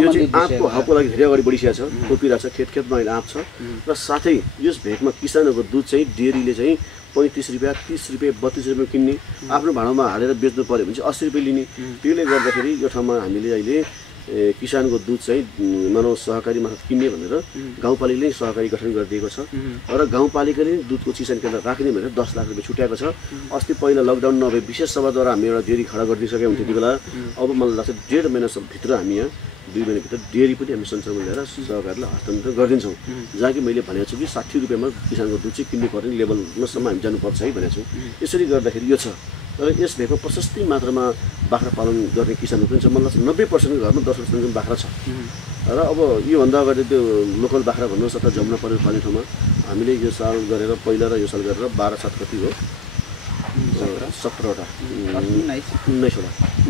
यो चाहिँ आँपको हबको लागि धेरै अगाडि बढिसकेको छ। रोपिरहेको छ, खेतमा अहिले आँप छ। र साथै यस भेटमा किसानहरूको दुध चाहिँ डेरीले चाहिँ 35 रुपियाँ 30 रुपियाँ 32 रुपियाँ किन्ने, आफ्नो भाँडामा हालेर बेच्नु पऱ्यो भने चाहिँ 80 रुपियाँ लिने। त्यसले गर्दाखेरि यो ठाउँमा हामीले अहिले किसानको दुध चाहिँ मानव सहकारी मार्फत किन्ने भनेर गाउँपालिकाले सहकारी गठन गरिदिएको छ। र गाउँपालिकाले दुधको चिसान केन्द्र राख्ने भनेर 10 लाख रुपियाँ छुट्याएको छ। अस्ति पहिला लकडाउन नभए विशेष सभाद्वारा हामी एउटा डेरी खडा गरिदिइसकेका हुन्थ्यो त्यति बेला। अब मलाई लाग्छ 1.5 महिनाभित्र हामी यहाँ 2 महिनाभित्र डेरी पनि हामी सञ्चालन ल्याएर सहकारीलाई हस्तान्तरण गरिदिन्छौँ। जहाँ कि मैले भनेको छु कि 60 रुपियाँमा किसानको दुध चाहिँ किन्ने पर्ने लेभलसम्म हामी जानुपर्छ है भनेको छु। यसरी गर्दाखेरि यो छ। र यस भेगमा प्रशस्त मात्रामा बाख्रा पालन गर्ने किसानहरू पनि छ। मलाई लाग्छ 90% घरमा 10% बाख्रा छ। र अब योभन्दा अगाडि त्यो लोकल बाख्रा भन्नुहोस् अथवा जमुना परेर पाल्ने ठाउँमा हामीले यो साल गरेर पहिला र यो साल गरेर 12-7 कति हो 17वटा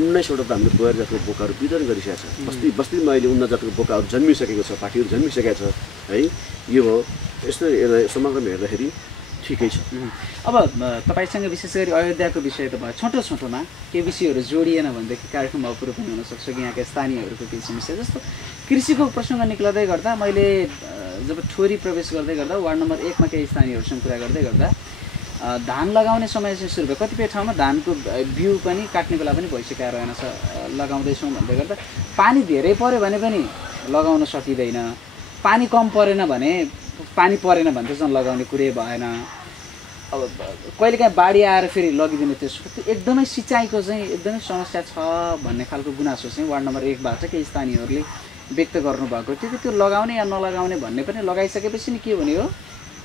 19वटा त हामीले बोयर जातको बोकाहरू वितरण गरिसकेको छ। बस्तीमा अहिले उन्नत जातको बोकाहरू जन्मिसकेको छ, पार्टीहरू जन्मिसकेको छ है। यो हो यस्तो समग्रमा हेर्दाखेरि ठिकै छ। अब तपाईँसँग विशेष गरी अयोध्याको विषय त भयो, छोटोमा केही विषयहरू जोडिएन भनेदेखि कार्यक्रम अपुरो पनि हुनसक्छ कि यहाँका स्थानीयहरूको केही समस्या जस्तो कृषिको प्रसङ्ग निक्लदै गर्दा मैले जब ठोरी प्रवेश गर्दै गर्दा वार्ड नम्बर 1मा केही स्थानीयहरूसँग कुरा गर्दै गर्दा धान लगाउने समय चाहिँ सुरु भयो। कतिपय ठाउँमा धानको बिउ पनि काट्ने बेला पनि भइसकेको रहेनछ, लगाउँदैछौँ भन्दै गर्दा पानी धेरै पऱ्यो भने पनि लगाउन सकिँदैन, पानी कम परेन भने पानी परेन भने चाहिँ लगाउने कुरै भएन। अब कहिलेकाहीँ बाढी आएर फेरि लगिदिने त्यो एकदमै सिँचाइको चाहिँ एकदमै समस्या छ भन्ने खालको गुनासो चाहिँ वार्ड नम्बर 1बाट केही स्थानीयहरूले व्यक्त गर्नुभएको थियो कि त्यो लगाउने या नलगाउने भन्ने पनि लगाइसकेपछि नि के हुने हो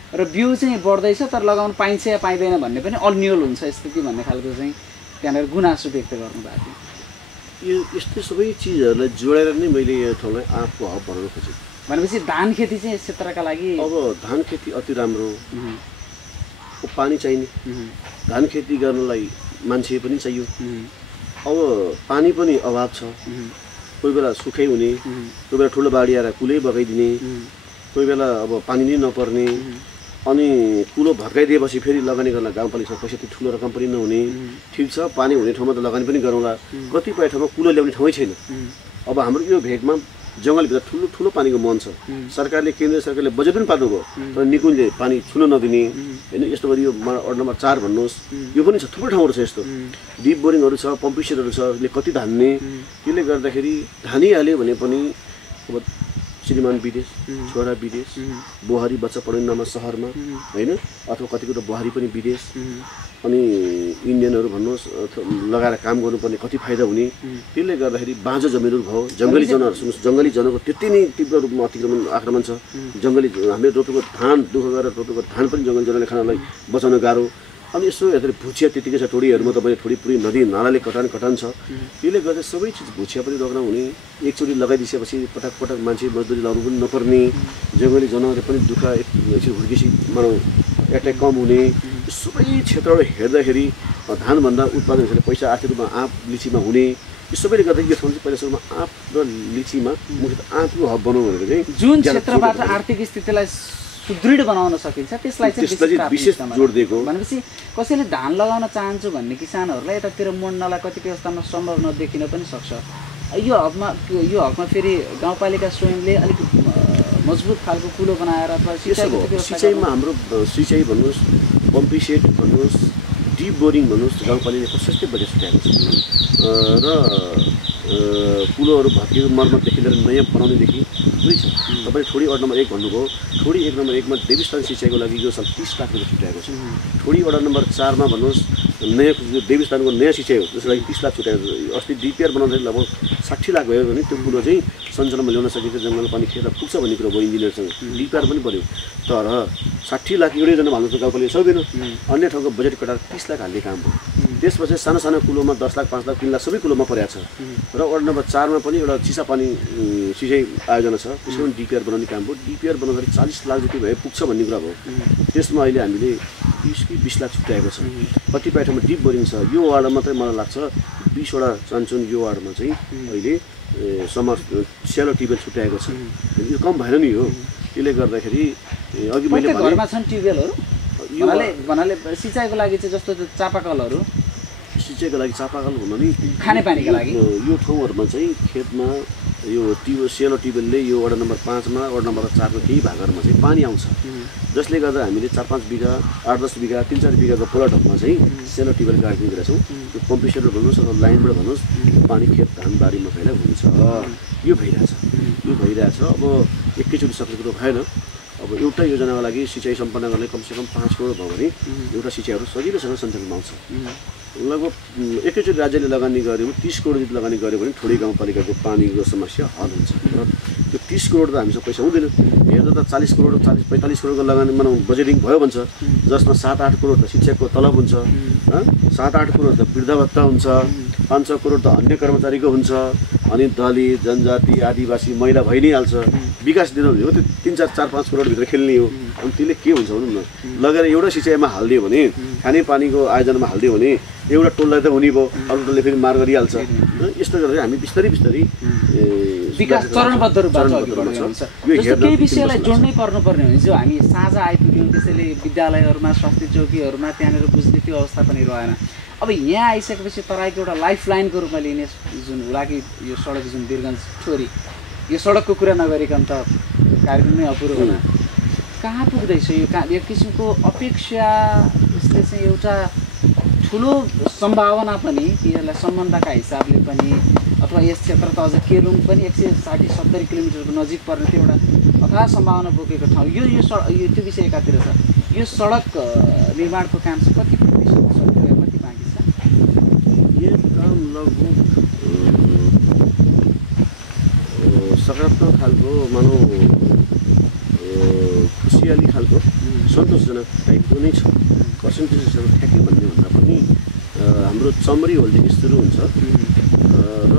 र बिउ चाहिँ बढ्दैछ तर लगाउनु पाइन्छ या पाइँदैन भन्ने पनि अन्यल हुन्छ स्थिति भन्ने खालको चाहिँ त्यहाँनिर गुनासो व्यक्त गर्नुभएको थियो। यो यस्तै सबै चिजहरूलाई जोडेर नै मैले यो ठाउँलाई आँपको हब बनाउन खोजेँ। भनेपछि धान खेती चाहिँ यस क्षेत्रका लागि अब धान खेती अति राम्रो, पानी चाहिने, धान खेती गर्नलाई मान्छे पनि चाहियो। अब पानी पनि अभाव छ, कोही बेला सुखै हुने, कोही बेला ठुलो बाढी आएर कुलै बगाइदिने, कोही बेला अब पानी नै नपर्ने, अनि कुलो भत्काइदिएपछि फेरि लगानी गर्न गाउँपालिकासँग पैसा त्यो ठुलो रकम पनि नहुने। ठिक छ, पानी हुने ठाउँमा त लगानी पनि गरौँला, कतिपय ठाउँमा कुलो ल्याउने ठाउँै छैन। अब हाम्रो यो भेगमा जङ्गलभित्र ठुलो पानीको मन छ। सरकारले केन्द्र सरकारले बजेट पनि पार्नुभयो तर निकुञ्जले पानी छुन नदिने होइन। यस्तो गरी यो वार्ड नम्बर 4 भन्नुहोस्, यो पनि छ, थुप्रो ठाउँहरू छ यस्तो, डिप बोरिङहरू छ, पम्पिसेटहरू छ, यसले कति धान्ने। त्यसले गर्दाखेरि धानिहाल्यो भने पनि अब श्रीमान विदेश, छोरा विदेश, बुहारी बच्चा पढ्ने नाममा सहरमा हैन, अथवा कतिको त बुहारी पनि विदेश, अनि इन्डियनहरू भन्नुहोस् लगाएर काम गर्नुपर्ने कति फाइदा हुने। त्यसले गर्दाखेरि बाँझो जमिनहरू भयो, जङ्गली जनावर सुन्नुहोस्, जङ्गली जनावरको त्यति नै तीव्र रूपमा आक्रमण छ। जङ्गली हामीले रोपेको धान दुःख गरेर रोपेको धान पनि जङ्गली जनावरले खानलाई बचाउन गाह्रो। अनि यसो हेर्दा भुचिया त्यतिकै छ, ठोडीहरूमा तपाईँले ठोडी पुरी नदी नालाले कटान छ। त्यसले गर्दा सबै चिज भुचिया पनि रोक्न हुने, एकचोटि लगाइदिएपछि पटक पटक मान्छे मजदुरी लाउनु पनि नपर्ने, जङ्गली जनावरले पनि दुःख एकछिन हुर्केसी मानौ एट्याक कम हुने। सबै क्षेत्रबाट हेर्दाखेरि धानभन्दा उत्पादन हिसाबले पैसा आर्थिक रूपमा आँप लिचीमा हुने। यो सबैले गर्दा यो ठाउँ चाहिँ पहिला सुरुमा आँप र लिचीमा मुख्यतः आँपको हब बनाउँ भनेको चाहिँ जुन क्षेत्रबाट आर्थिक स्थितिलाई सुदृढ बनाउन सकिन्छ त्यसलाई विशेष जोड दिएको। भनेपछि कसैले धान लगाउन चाहन्छु भन्ने किसानहरूलाई यतातिर मोड्नलाई कतिपय अवस्थामा सम्भव नदेखिन पनि सक्छ। यो हकमा फेरि गाउँपालिका स्वयंले अलिक मजबुत खालको कुलो बनाएर अथवा सिँचाइमा हाम्रो सिँचाइ भन्नुहोस्, पम्पी सेट भन्नुहोस्, डिप बोरिङ भन्नुहोस्, गाउँपालिकाले प्रशस्तै बजेट छुट्याएको छ र कुलोहरू भत्किएको मर्मतदेखि लिएर नयाँ बनाउनेदेखि थुप्रै छ। तपाईँले ठोडी वडा नम्बर 1 भन्नुभयो, ठोडी 1 नम्बर 1 मा देवीस्थान सिँचाइको लागि यो साल 30 लाख रुपियाँ छुट्याएको छ। ठोडी वडा नम्बर 4 मा भन्नुहोस् नयाँ देवीस्थानको नयाँ सिँचाइ हो, त्यसको लागि 30 लाख छुट्याएको छ। अस्ति डिपिआर बनाउँदाखेरि लगभग 60 लाख भयो भने त्यो कुलो चाहिँ सञ्चालनमा ल्याउन सकिन्छ, जङ्गल पानी खेर पुग्छ भन्ने कुरो भयो इन्जिनियरसँग। डिपिआर पनि बन्यो, तर 60 लाख एउटै जना हाल्नु त गाउँपालिकाले सक्दैन। अन्य ठाउँको बजेट कटाएर 30 लाख हाल्ने काम भयो। त्यसपछि सानो सानो कुलोमा 10 लाख, 5 लाख, 3 लाख सबै कुलोमा परेको छ। र वडा नम्बर 4 मा पनि एउटा चिसापानी सिँचाइ आयोजना छ, त्यसको पनि डिपिआर बनाउने काम भयो। डिपिआर बनाउँदाखेरि 40 लाख रुपियाँ भए पुग्छ भन्ने कुरा भयो। त्यसमा अहिले हामीले 30 कि 20 लाख छुट्याएको छ। कतिपय ठाउँमा डिप बोरिङ छ। यो वार्डमा मात्रै मलाई लाग्छ 20 वटा चान्चुन यो वार्डमा चाहिँ अहिले स्यालो ट्युबवेल छुट्याएको छ। यो कम भएन नि हो। त्यसले गर्दाखेरि अघि मैले घरमा छन् ट्युबवेलहरू भन्नाले सिँचाइको लागि चाहिँ जस्तो चापाकलहरू, सिँचाइको लागि चापाकल हुन नि खानेपानीको लागि यो ठाउँहरूमा चाहिँ खेतमा यो सेलो ट्युबवेलले यो वडा नम्बर 5 मा वडा नम्बर 4 को केही भागहरूमा चाहिँ पानी आउँछ, जसले गर्दा हामीले 4-5 बिघा, 8-10 बिघा, 3-4 बिघाको प्लटहरूमा चाहिँ सेलो ट्युबवेल गाडिदिने गरेका छौँ। त्यो पम्पिसेटर भन्नुहोस् अथवा लाइनबाट भन्नुहोस्, पानी खेत धान बारी मकैलाई हुन्छ। यो भइरहेछ। अब एकैचोटि सक्ने कुरो भएन। अब एउटा योजनाको लागि सिँचाइ सम्पन्न गर्ने कमसेकम 5 करोड भयो भने एउटा सिँचाइहरू सजिलोसँग सञ्चालनमा आउँछ। लगभग एकैचोटि राज्यले लगानी गर्यो भने 30 करोड जति लगानी गर्यो भने ठोडी गाउँपालिकाको पानीको समस्या हल हुन्छ। र त्यो 30 करोड त हामीसँग पैसा हुँदैन। हेर्दा त 40 करोड 45 करोडको लगानी बजेटिङ भयो भन्छ, जसमा 7-8 करोड त शिक्षकको तलब हुन्छ, 7-8 करोड त वृद्ध भत्ता हुन्छ, 500 करोड त अन्य कर्मचारीको हुन्छ, अनि दलित, जनजाति, आदिवासी, महिला भइ नै हाल्छ। विकास दिन हो त्यो 3-4-5 करोडभित्र खेल्ने हो। अनि त्यसले के हुन्छ भनौँ न, लगेर एउटा सिँचाइमा हालिदियो भने, खानेपानीको आयोजनामा हालिदियो भने एउटा टोललाई त हुने भयो, अरू टोलले फेरि मार गरिहाल्छ। यस्तो गर्दा हामी बिस्तारै विकास चरणबद्ध रूपमा अघि बढ्दै हुन्छ। जस्तो केही विषयलाई जोड्नै पर्नुपर्ने हो जो हामी साझा आइपुग्यौँ, त्यसैले विद्यालयहरूमा, स्वास्थ्य चौकीहरूमा त्यहाँनिर बुझ्ने त्यो अवस्था पनि रहेन। अब यहाँ आइसकेपछि तराईको एउटा लाइफ लाइनको रूपमा लिने जुन हुलाकी यो सडक जुन वीरगञ्ज ठोरी, यो सडकको कुरा नगरिकन त कार्यक्रममै अपुरो होला। कहाँ पुग्दैछ यो? एक किसिमको अपेक्षा यसले चाहिँ एउटा ठुलो सम्भावना पनि यसलाई सम्बन्धका हिसाबले पनि, अथवा यस क्षेत्र त अझ केलुङ पनि 160-70 किलोमिटरको नजिक पर्ने त्यो एउटा अथाह सम्भावना बोकेको ठाउँ। यो त्यो विषय एकातिर छ। यो सडक निर्माणको काम चाहिँ कति प्रतिशत छ, कति बाँकी छ? यो काम लगभग सकारात्मक खालको मानौँ खुसियाली खालको सन्तोषजनक टाइपको नै छ। पर्सेन्टेज हिसाबले ठ्याक्कै भन्ने भन्दा पनि हाम्रो चमरी होलदेखि सुरु हुन्छ र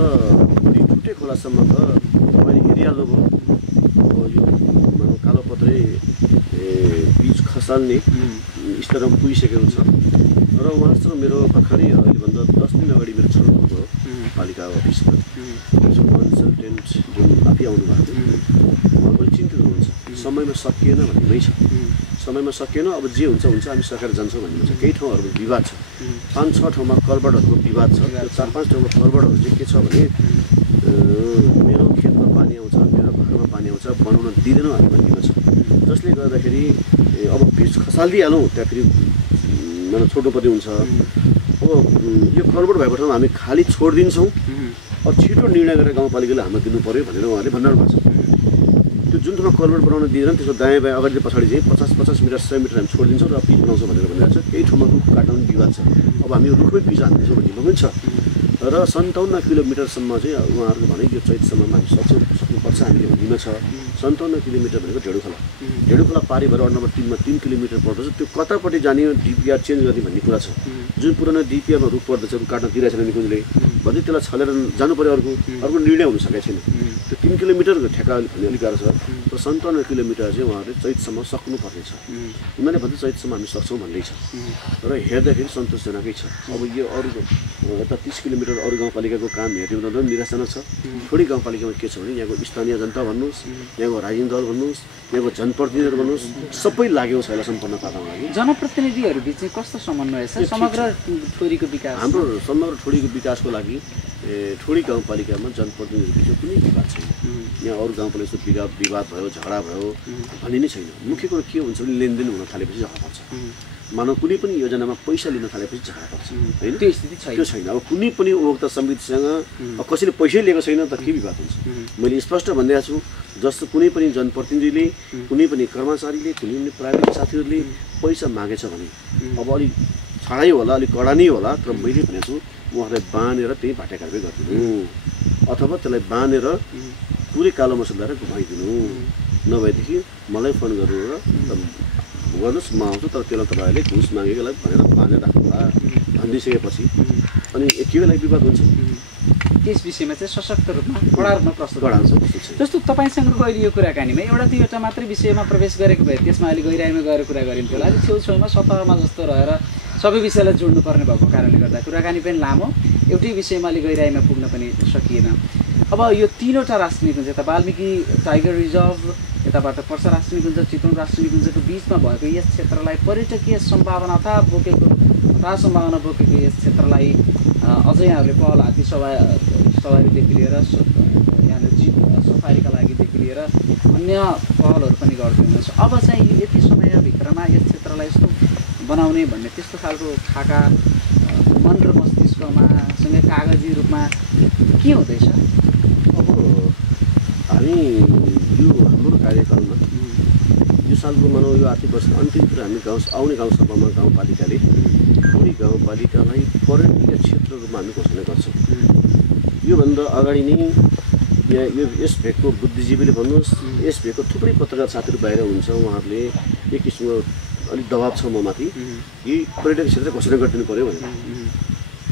टुटे खोलासम्म त तपाईँले हेरिहाल्नुभयो। अब यो मानौँ कालोपत्रे बीज खसाल्ने स्तरमा पुगिसकेको छ। र उहाँसँग मेरो भर्खरै अहिलेभन्दा 10 दिन अगाडि मेरो छलफल भयो पालिका अफिसमा। जो कन्सल्टेन्ट जुन आफै आउनुभएको थियो उहाँ पनि चिन्तित हुनुहुन्छ, समयमा सकिएन भन्ने छ। समयमा सकिएन, अब जे हुन्छ हामी सकेर जान्छौँ भन्ने हुन्छ। केही ठाउँहरूको विवाद छ, 5-6 ठाउँमा कलबर्टहरूको विवाद छ। 4-5 ठाउँको कलबर्टहरू चाहिँ के छ भने मेरो खेतमा पानी आउँछ, मेरो घरमा पानी आउँछ, बनाउन दिँदैनौँ हामी भन्ने छ। जसले गर्दाखेरि अब पिच खसालिदिइहालौँ, त्यहाँ फेरि छोड्नुपर्ने हुन्छ। अब यो कलबर्ट भएको ठाउँमा हामी खाली छोडिदिन्छौँ, अब छिटो निर्णय गरेर गाउँपालिकाले हामीलाई दिनु पऱ्यो भनेर उहाँले भन्नुभएको छ। त्यो जुन ठाउँमा कल्भर्ट बनाउन दिँदैन त्यसको दायाँ बायाँ अगाडि पछाडि चाहिँ 50 मिटर 100 मिटर हामी छोडिदिन्छौँ र पिच बनाउँछौँ भनेर भनिरहेको छ। केही ठाउँमा रुख काट्न पनि विवाद छ। अब हामी रुखमै पिच हान्दैछौँ भन्ने पनि छ र 57 किलोमिटरसम्म चाहिँ उहाँहरूको भने यो चैतसम्ममा हामी सक्नुपर्छ हामीले भन्नेमा छ। 57 किलोमिटर भनेको ढेडुखोला पारी भएर वार्ड नम्बर 3 मा 3 किलोमिटर पर्दछ। त्यो कतापट्टि जाने डिपिआर चेन्ज गर्ने भन्ने कुरा छ। जुन पुरानो डिपिआरमा रुख पर्दछ रुख काट्न दिइरहेको छैन निकुञ्जले भन्दै त्यसलाई छलेर जानु पर्यो। अर्को निर्णय हुन सकेको छैन। त्यो 3 किलोमिटरको ठेक्का भन्ने अलिक गाह्रो छ र 57 किलोमिटर चाहिँ उहाँहरूले चैतसम्म सक्नुपर्ने छ। उनीहरूले भन्छ चैतसम्म हामी सक्छौँ भन्दैछ र हेर्दाखेरि सन्तोषजनकै छ। अब यो अरूको यता 30 किलोमिटर अरू गाउँपालिकाको काम हेर्ने बेला पनि निराशाजनक छ। थोरै गाउँपालिकामा के छ भने यहाँको स्थानीय जनता भन्नुहोस्, यहाँको राजनीतिक दल भन्नुहोस्, यहाँको जनप्रतिनिधिहरू भन्नुहोस्, सबै लागेको छ यसलाई सम्पन्न पार्नको लागि। जनप्रतिनिधिहरू बिच चाहिँ कस्तो समन्वय छ समग्र ठोरीको विकास? हाम्रो समग्र ठोरीको विकासको लागि ठोरी गाउँपालिकामा जनप्रतिनिधिहरू बिच कुनै विवाद छैन। यहाँ अरू गाउँपालिका विवाद भयो, झगडा भयो भन्ने नै छैन। मुख्य कुरो के हुन्छ भने लेनदेन हुन थालेपछि झगडा पर्छ। मानव कुनै पनि योजनामा पैसा लिन थालेपछि झगडा पर्छ हैन? त्यो स्थिति छैन। त्यो छैन। अब कुनै पनि उपभोक्ता समितिसँग कसैले पैसै लिएको छैन त के विवाद हुन्छ? मैले स्पष्ट भनिरहेको छु, जस्तो कुनै पनि जनप्रतिनिधिले, कुनै पनि कर्मचारीले, कुनै पनि प्राइभेट साथीहरूले पैसा मागेछ भने अब अलिक छाडै होला, अलिक कडा नै होला, तर मैले भनेको छु उहाँहरूलाई बाँधेर त्यही भाटे कारबाही गरिदिनु अथवा त्यसलाई बाँधेर पुरै कालो मसलाएर घुमाइदिनु। नभएदेखि मलाई फोन गर्नु र गर्नुहोस् म आउँछु, तर त्यसलाई तपाईँहरूले घुस मागेकोलाई भनेर बाँधेर राख्नुहोला भनिदिइसकेपछि अनि के बेला विवाद हुन्छ? त्यस विषयमा चाहिँ सशक्त रूपमा कडा रूपमा प्रस्तुत हुन्छ। जस्तो तपाईँसँगको अहिले यो कुराकानीमा एउटा दुईवटा मात्रै विषयमा प्रवेश गरेको भए त्यसमा अलि गहिराइमा गएर कुरा गरिन्थ्यो होला। अलिक छेउछेउमा सतहमा जस्तो रहेर सबै विषयलाई जोड्नुपर्ने भएको कारणले गर्दा कुराकानी पनि लामो, एउटै विषयमा अलि गहिराइमा पुग्न पनि सकिएन। अब यो तीनवटा राष्ट्रिय निकुञ्ज, यता वाल्मिकी टाइगर रिजर्भ, यताबाट पर्सा राष्ट्रिय निकुञ्ज, चितवन राष्ट्रिय निकुञ्जको बिचमा भएको यस क्षेत्रलाई पर्यटकीय सम्भावना अथवा सम्भावना बोकेको यस क्षेत्रलाई अझै यहाँहरूले पहल हात्ती सवारीदेखि लिएर यहाँले जीप सफारीका लागिदेखि लिएर अन्य पहलहरू पनि गर्दै हुनुहुन्छ। अब चाहिँ यति समयभित्रमा यस क्षेत्रलाई यस्तो बनाउने भन्ने त्यस्तो खालको खाका मन र मस्तिष्कमा सँगै कागजी रूपमा के हुँदैछ? अब हामी यो हाम्रो कार्यकालमा यो सालको मानव यो आर्थिक वर्ष अन्तिमतिर हामी आउने गाउँसभामा गाउँपालिकाले ठोरी गाउँपालिकालाई पर्यटकीय क्षेत्र रूपमा हामी घोषणा गर्छौँ। योभन्दा अगाडि नै यहाँ यस भेगको बुद्धिजीवीले भन्नुहोस्, यस भेगको थुप्रै पत्रकार साथीहरू बाहिर हुन्छ, उहाँहरूले एक किसिमको अलिक दबाब छ म माथि कि पर्यटक क्षेत्र घोषणा गरिदिनु पऱ्यो भनेर।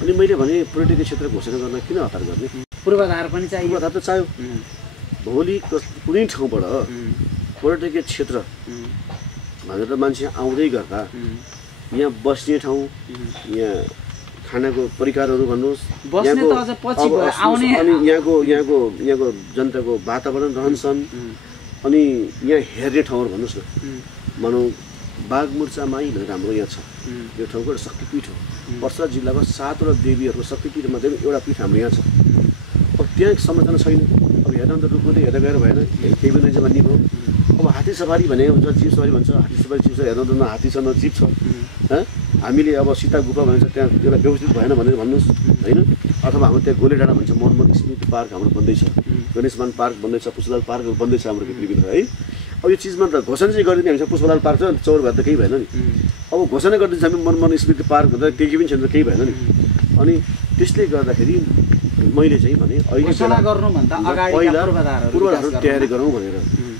अनि मैले भने पर्यटकीय क्षेत्र घोषणा गर्न किन हतार गर्ने? पूर्वाधार पनि चाहियो। पूर्वाधार त चाहियो। भोलि कुनै ठाउँबाट पर्यटकीय क्षेत्र भनेर मान्छे आउँदै गर्दा यहाँ बस्ने ठाउँ, यहाँ खानाको परिकारहरू भन्नुहोस्, अनि यहाँको जनताको वातावरण रहनसहन, अनि यहाँ हेर्ने ठाउँहरू भन्नुहोस् न। मानौ बागमुर्चामाई भनेर हाम्रो यहाँ छ, यो ठाउँको एउटा शक्तिपीठ हो। पर्सा जिल्लाको 7वटा देवीहरूको शक्तिपीठमध्ये एउटा पीठ हाम्रो यहाँ छ। अब त्यहाँ संरचना छैन। अब हेर्न त रुख मात्रै हेर्दा गएर भएन, केही पनि रहेछ भन्ने भयो। अब हात्ती सफारी भने हुन्छ, जिप सफारी भन्छ। हात्ती सफारी जिप सफारी हेर्न त न हात्ती छ न जिप छ। हामीले अब सीता गुफा भन्छ त्यहाँ त्यसलाई व्यवस्थित भएन भनेर भन्नुहोस् होइन। अथवा हाम्रो त्यहाँ गोले डाँडा भन्छ, मनमोहन स्मृति पार्क हाम्रो बन्दैछ, गणेशमान पार्क बन्दैछ, पुष्पलाल पार्कहरू बन्दैछ हाम्रो भित्र है। अब यो चिजमा त घोषणा चाहिँ गरिदिने हामीसँग पुष्पलाल पार्क छ, चौर भएर त केही भएन नि। अब घोषणा गरिदिन्छ हामी मनमोहन स्मृति पार्क भन्दा केही पनि छैन, केही भएन नि। अनि त्यसले गर्दाखेरि मैले चाहिँ भने अहिले पहिला पूर्वाधार तयारी गरौँ भनेर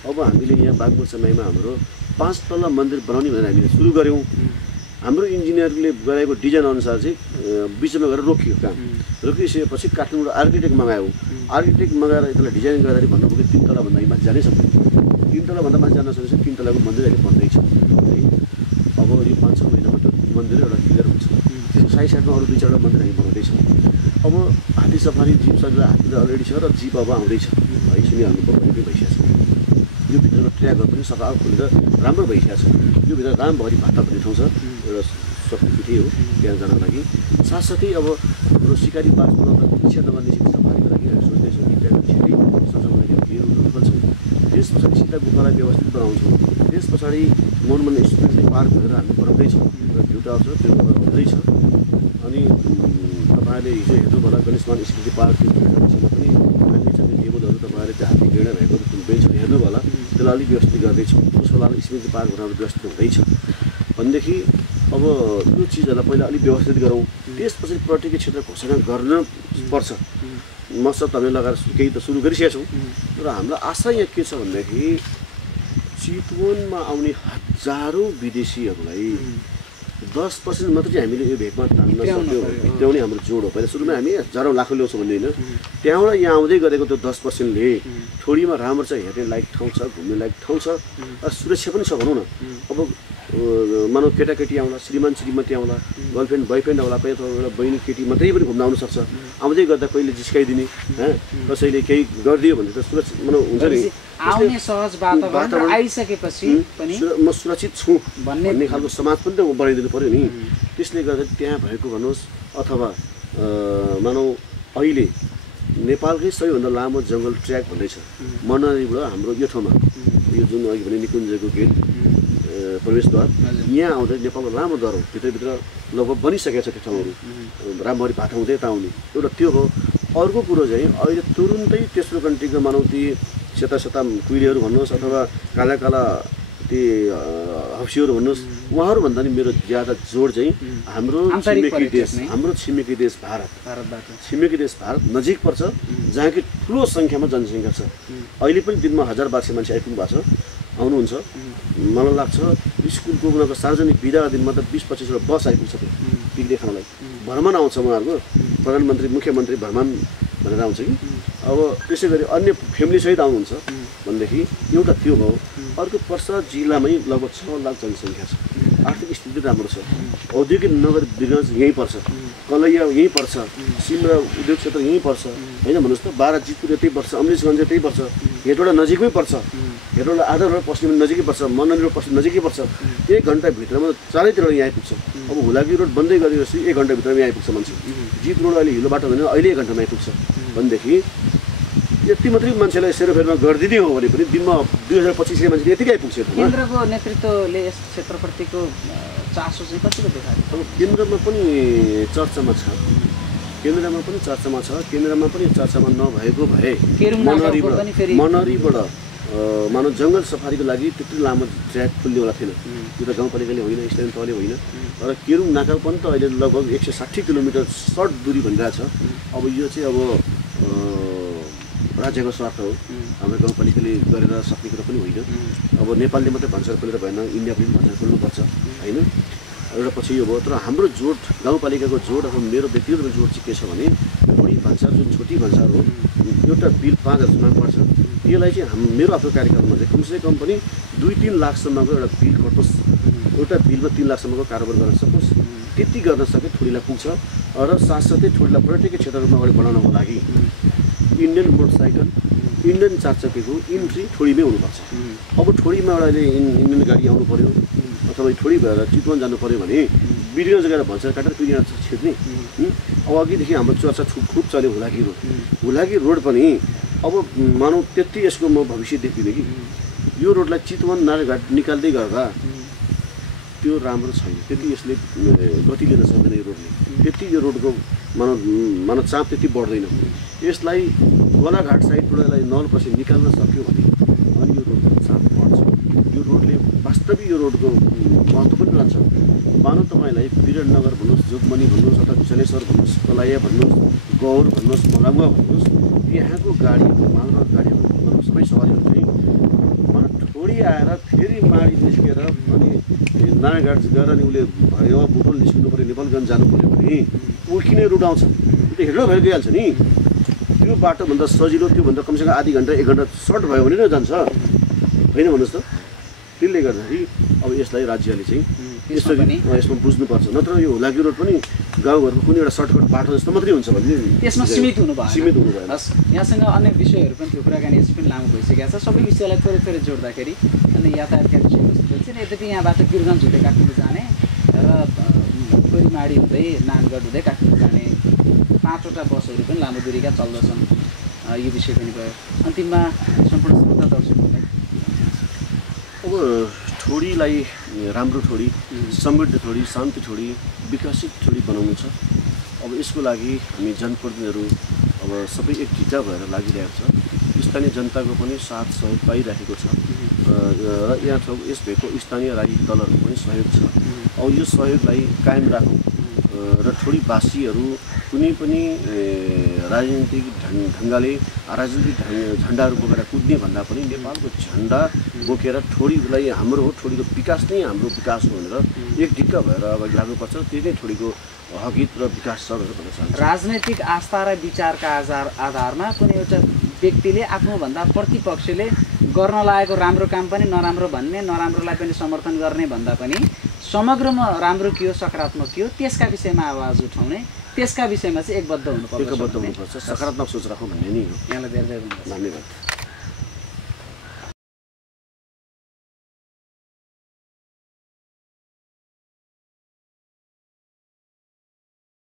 अब हामीले यहाँ बागमुर्चामाईमा हाम्रो 5 तल्ला मन्दिर बनाउने भनेर हामीले सुरु गऱ्यौँ। हाम्रो इन्जिनियरले गराएको डिजाइन अनुसार चाहिँ बिचमा गएर रोकियो काम। रोकिसकेपछि काठमाडौँ आर्किटेक्ट मगायो। आर्किटेक्ट मगाएर यसलाई डिजाइन गर्दाखेरि भन्नुभयो 3 तल्लाभन्दा माथि जानै सक्दैन। 3 तल्लाभन्दा माथि जान सकेपछि 3 तल्लाको मन्दिर अहिले बन्दैछ है। अब यो 5-6 महिनामा त्यो मन्दिर एउटा क्लियर हुन्छ। त्यसको साइडमा अरू 2-4वटा मन्दिर हामी बनाउँदैछौँ। अब हात्ती सफारी जिप सफारी हात्ती अलरेडी छ र जिप अब आउँदैछ है। सुनिहाल्नु पर्ने भइसकेको छ। यो भित्रको ट्र्याकहरू पनि सफा खुलेर राम्रो भइसकेको छ। यो भित्र रामभरि भाटा भन्ने ठाउँ छ, एउटा शक्तिपीठै हो त्यहाँ जानको लागि। साथसाथै अब हाम्रो सिकारी पार्क बनाउँदा इच्छा नगर्ने सफारीको लागि हामी सोच्दैछौँ कि त्यहाँ छिटै सजाउनको लागि भिडहरू खोल्छौँ। त्यस पछाडि सीता गुफालाई व्यवस्थित बनाउँछौँ। त्यस पछाडि मनमोहन स्मृति पार्क भनेर हामी बनाउँदैछौँ र भ्यू टावर छ, त्यो हुँदैछ। अनि तपाईँले हिजो हेर्नु होला गणेशमान स्मृति पार्क पनि मान्छे छ, त्यो रोडहरू तपाईँहरूले त्यो हात्ती गेडा भएको जुन बेन्चहरू हेर्नुभयो होला त्यसलाई अलिक व्यवस्थित गर्दैछौँ उसको लागि स्मृति पार्क बनाएर व्यवस्थित हुँदैछ भनेदेखि अब यो चिजहरूलाई पहिला अलिक व्यवस्थित गरौँ त्यसपछि पर्यटकीय क्षेत्र घोषणा गर्न पर्छ म सब हामीले लगाएर केही त सुरु गरिसकेका छौँ र हाम्रो आशा यहाँ के छ भनेदेखि चितवनमा आउने हजारौँ विदेशीहरूलाई 10% मात्र चाहिँ हामीले यो भेगमा तान्न सक्यौँ भित्राउने हाम्रो जोड हो पहिला सुरुमा हामी हजारौँ लाखौँ ल्याउँछौँ भन्ने होइन त्यहाँबाट यहाँ आउँदै गरेको त्यो 10%ले ठोडीमा राम्रो छ हेर्ने लायक ठाउँ छ घुम्ने लायक ठाउँ छ र सुरक्षा पनि छ भनौँ न अब मानव केटाकेटी आउँला श्रीमान श्रीमती आउँला गर्लफ्रेन्ड बोयफ्रेन्ड आउँला पहिला एउटा बहिनी केटी मात्रै पनि घुम्न आउनु सक्छ आउँदै गर्दा कहिले जिस्काइदिने कसैले केही गरिदियो भने त सुरक्षा मानव हुन्छ नि आउने सहज वातावरण आइसकेपछि पनि म सुरक्षित छु भन्ने खालको समाज पनि त बनाइदिनु पर्यो नि त्यसले गर्दा त्यहाँ भएको भन्नुहोस् अथवा मानौ अहिले नेपालकै सबैभन्दा लामो जङ्गल ट्र्याक भन्दैछ मनरीबाट हाम्रो यो ठाउँमा यो जुन अघि भने निकुञ्जको गेट प्रवेशद्वार यहाँ आउँदा नेपालको लामो द्वार हो भित्रभित्र लगभग बनिसकेको छ त्यो ठाउँहरू रामभरी भाटा हुँदै यता आउने एउटा त्यो हो अर्को कुरो चाहिँ अहिले तुरुन्तै तेस्रो कन्ट्रीको मानौ ती सेता सेता कुइलीहरू भन्नुहोस् अथवा काला काला ती हप्सीहरू भन्नुहोस् उहाँहरूभन्दा नि मेरो ज्यादा जोड चाहिँ हाम्रो छिमेकी देश भारतबाट छिमेकी देश भारत नजिक पर्छ जहाँ कि ठुलो सङ्ख्यामा जनसङ्ख्या छ अहिले पनि दिनमा 1000-1200 मान्छे आइपुग्नु भएको छ आउनुहुन्छ मलाई लाग्छ स्कुलको उनीहरूको सार्वजनिक बिदाका दिनमा त 20-25 बस आइपुग्छ त्यो पिकनिक खानलाई भ्रमण आउँछ उहाँहरूको प्रधानमन्त्री मुख्यमन्त्री भ्रमण भनेर आउँछ कि अब त्यसै गरी अन्य फ्यामिलीसहित आउनुहुन्छ भनेदेखि एउटा त्यो भयो अर्को पर्सा जिल्लामै लगभग 6 लाख जनसङ्ख्या छ आर्थिक स्थिति राम्रो छ औद्योगिक नगर विकास यहीँ पर्छ कलैया यहीँ पर्छ सिमरा उद्योग क्षेत्र यहीँ पर्छ होइन भन्नुहोस् त बारा जितपुर यतै पर्छ अमृतगञ्ज यतै पर्छ हेटौँडा नजिकै पर्छ हेटौँडा आधा रोड पश्चिम नजिकै पर्छ मनरी रोड पश्चिम नजिकै पर्छ 1 घन्टाभित्रमा चारैतिर यहाँ आइपुग्छ अब हुलाकी रोड बन्दै गरेपछि 1 घन्टाभित्रमा यहाँ आइपुग्छ मान्छे जित रोड अहिले हिलो बाटो भने अहिले 1 घन्टामा आइपुग्छ भनेदेखि यति मात्रै मान्छेलाई सेरोफेरमा गरिदिने हो भने पनि दिनमा 2025 मान्छे यतिकै आइपुग्छ केन्द्रको नेतृत्वले यस क्षेत्रप्रतिको चासो चाहिँ कतिको देखाएको अब केन्द्रमा पनि चर्चामा छ केन्द्रमा पनि चर्चामा नभएको भए मनरीबाट मानव जङ्गल सफारीको लागि त्यति लामो ट्र्याक खुल्ने होला थिएन यो त गाउँपालिकाले होइन स्थानीय तहले होइन र केरुङ नाका पनि त अहिले लगभग 160 किलोमिटर सर्ट दूरी भनिरहेछ अब यो चाहिँ अब राज्यको स्वार्थ हो हाम्रो गाउँपालिकाले गरेर सक्ने कुरा पनि होइन अब नेपालले मात्रै भन्छ खोलेर भएन इन्डियाले पनि भन्छ खोल्नुपर्छ होइन एउटा पछि यो भयो तर हाम्रो जोड गाउँपालिकाको जोड अथवा मेरो व्यक्तिगत जोड चाहिँ के छ भने ठुली भन्सार जुन छोटी भन्सार हो एउटा बिल 5000 माग पर्छ यसलाई चाहिँ मेरो आफ्नो कार्यकालमा चाहिँ कमसेकम पनि 2-3 लाखसम्मको एउटा बिल कटोस् एउटा बिलमा 3 लाखसम्मको कारोबार गर्न सकोस् त्यति गर्न सके ठुलीलाई पुग्छ र साथसाथै ठुलीलाई पर्यटकीय क्षेत्रहरूमा अगाडि बढाउनको लागि इन्डियन मोटरसाइकल इन्डियन चारचक्केको इन्ट्री ठोडीमै हुनुपर्छ अब ठोडीमा एउटा इन्डियन गाडी आउनु पर्यो अथवा ठोडी भएर चितवन जानु पर्यो भने बिडियो जग्गा भन्छ काटेर पिडिया छिर्ने अब अघिदेखि हाम्रो चर्चा खुब चल्यो हुलाकी रोड पनि अब मानौ त्यति यसको म भविष्य देख्दिनँ कि यो रोडलाई चितवन नारायणघाट निकाल्दै गर्दा त्यो राम्रो छैन त्यति यसले गति लिन सक्दैन यो रोडले त्यति यो रोडको मानव चाप त्यति बढ्दैन यसलाई गोलाघाट साइडबाट यसलाई 9% निकाल्न सक्यो भने अनि यो रोडको चाप बढ्छ यो रोडले वास्तविक यो रोडको महत्त्व पनि रहन्छ मानव तपाईँलाई विराटनगर भन्नुहोस् जोगमनी भन्नुहोस् अथवा जलेश्वर भन्नुहोस् कलाया भन्नुहोस् गौर भन्नुहोस् मलाङ्गुवा भन्नुहोस् यहाँको गाडीहरू मालगाड गाडीहरू सबै सवारीहरू चाहिँ मानव ठोडी आएर फेरि माडी निस्केर अनि नारायणघाट गएर अनि उसले भयो बुटोल निस्किनु पऱ्यो नेपालगञ्ज जानु पऱ्यो भने उल्किने रुट आउँछ त्यो हेर्न भएर गइहाल्छ नि त्यो बाटोभन्दा सजिलो त्योभन्दा कमसेकम आधी घन्टा 1 घन्टा सर्ट भयो भने न जान्छ होइन भन्नुहोस् त त्यसले गर्दाखेरि अब यसलाई राज्यले चाहिँ यसमा बुझ्नुपर्छ नत्र यो हुलाकी रोड पनि गाउँघरको कुनै एउटा सर्टकट बाटो जस्तो मात्रै हुन्छ भने त्यसमा सीमित हुनु भयो हस् यहाँसँग अन्य विषयहरू पनि थियो कुराकानी यसो पनि लामो भइसकेको छ सबै विषयलाई थोरै जोड्दाखेरि अनि यातायातका विषयवस्तु चाहिँ यद्यपि यहाँबाट गिरगञ्ज हुँदै काठमाडौँ जाने र खोरीमाडी हुँदै नानगढ हुँदै काठमाडौँ जाने 5वटा बसहरू पनि लामो दूरीका चल्दछन् यो विषय पनि भयो अन्तिममा सम्पूर्ण श्रोता दर्शकहरूलाई अब ठोडीलाई राम्रो ठोडी समृद्ध ठोडी शान्ति ठोडी विकसित ठोडी बनाउनु छ अब यसको लागि हामी जनप्रतिनिधिहरू अब सबै एकजुट भएर लागिरहेको छ स्थानीय जनताको पनि साथ सहयोग पाइरहेको छ र यहाँ यस भएको स्थानीय राजनीतिक दलहरूको पनि सहयोग छ। अब यो सहयोगलाई कायम राखौँ र ठोरीवासीहरू कुनै पनि राजनीतिक ढङ्गले राजनीतिक झन्डाहरू बोकेर कुद्ने भन्दा पनि नेपालको झन्डा बोकेर ठोरीलाई हाम्रो हो, ठोरीको विकास नै हाम्रो विकास हो भनेर एक ढिक्क भएर अगाडि लाग्नुपर्छ। त्यही नै ठोरीको हकित र विकास छ भनेर भन्न चाहन्छु। राजनैतिक आस्था र विचारका आधारमा कुनै एउटा व्यक्तिले आफ्नोभन्दा प्रतिपक्षले गर्न लागेको राम्रो काम पनि नराम्रो भन्ने, नराम्रोलाई पनि समर्थन गर्ने भन्दा पनि समग्रमा राम्रो के हो, सकारात्मक के हो, त्यसका विषयमा आवाज उठाउने, त्यसका विषयमा चाहिँ एकबद्ध हुनुपर्छ, सकारात्मक सोच राखौँ भन्ने नै हो। यहाँलाई धेरै धेरै धन्यवाद।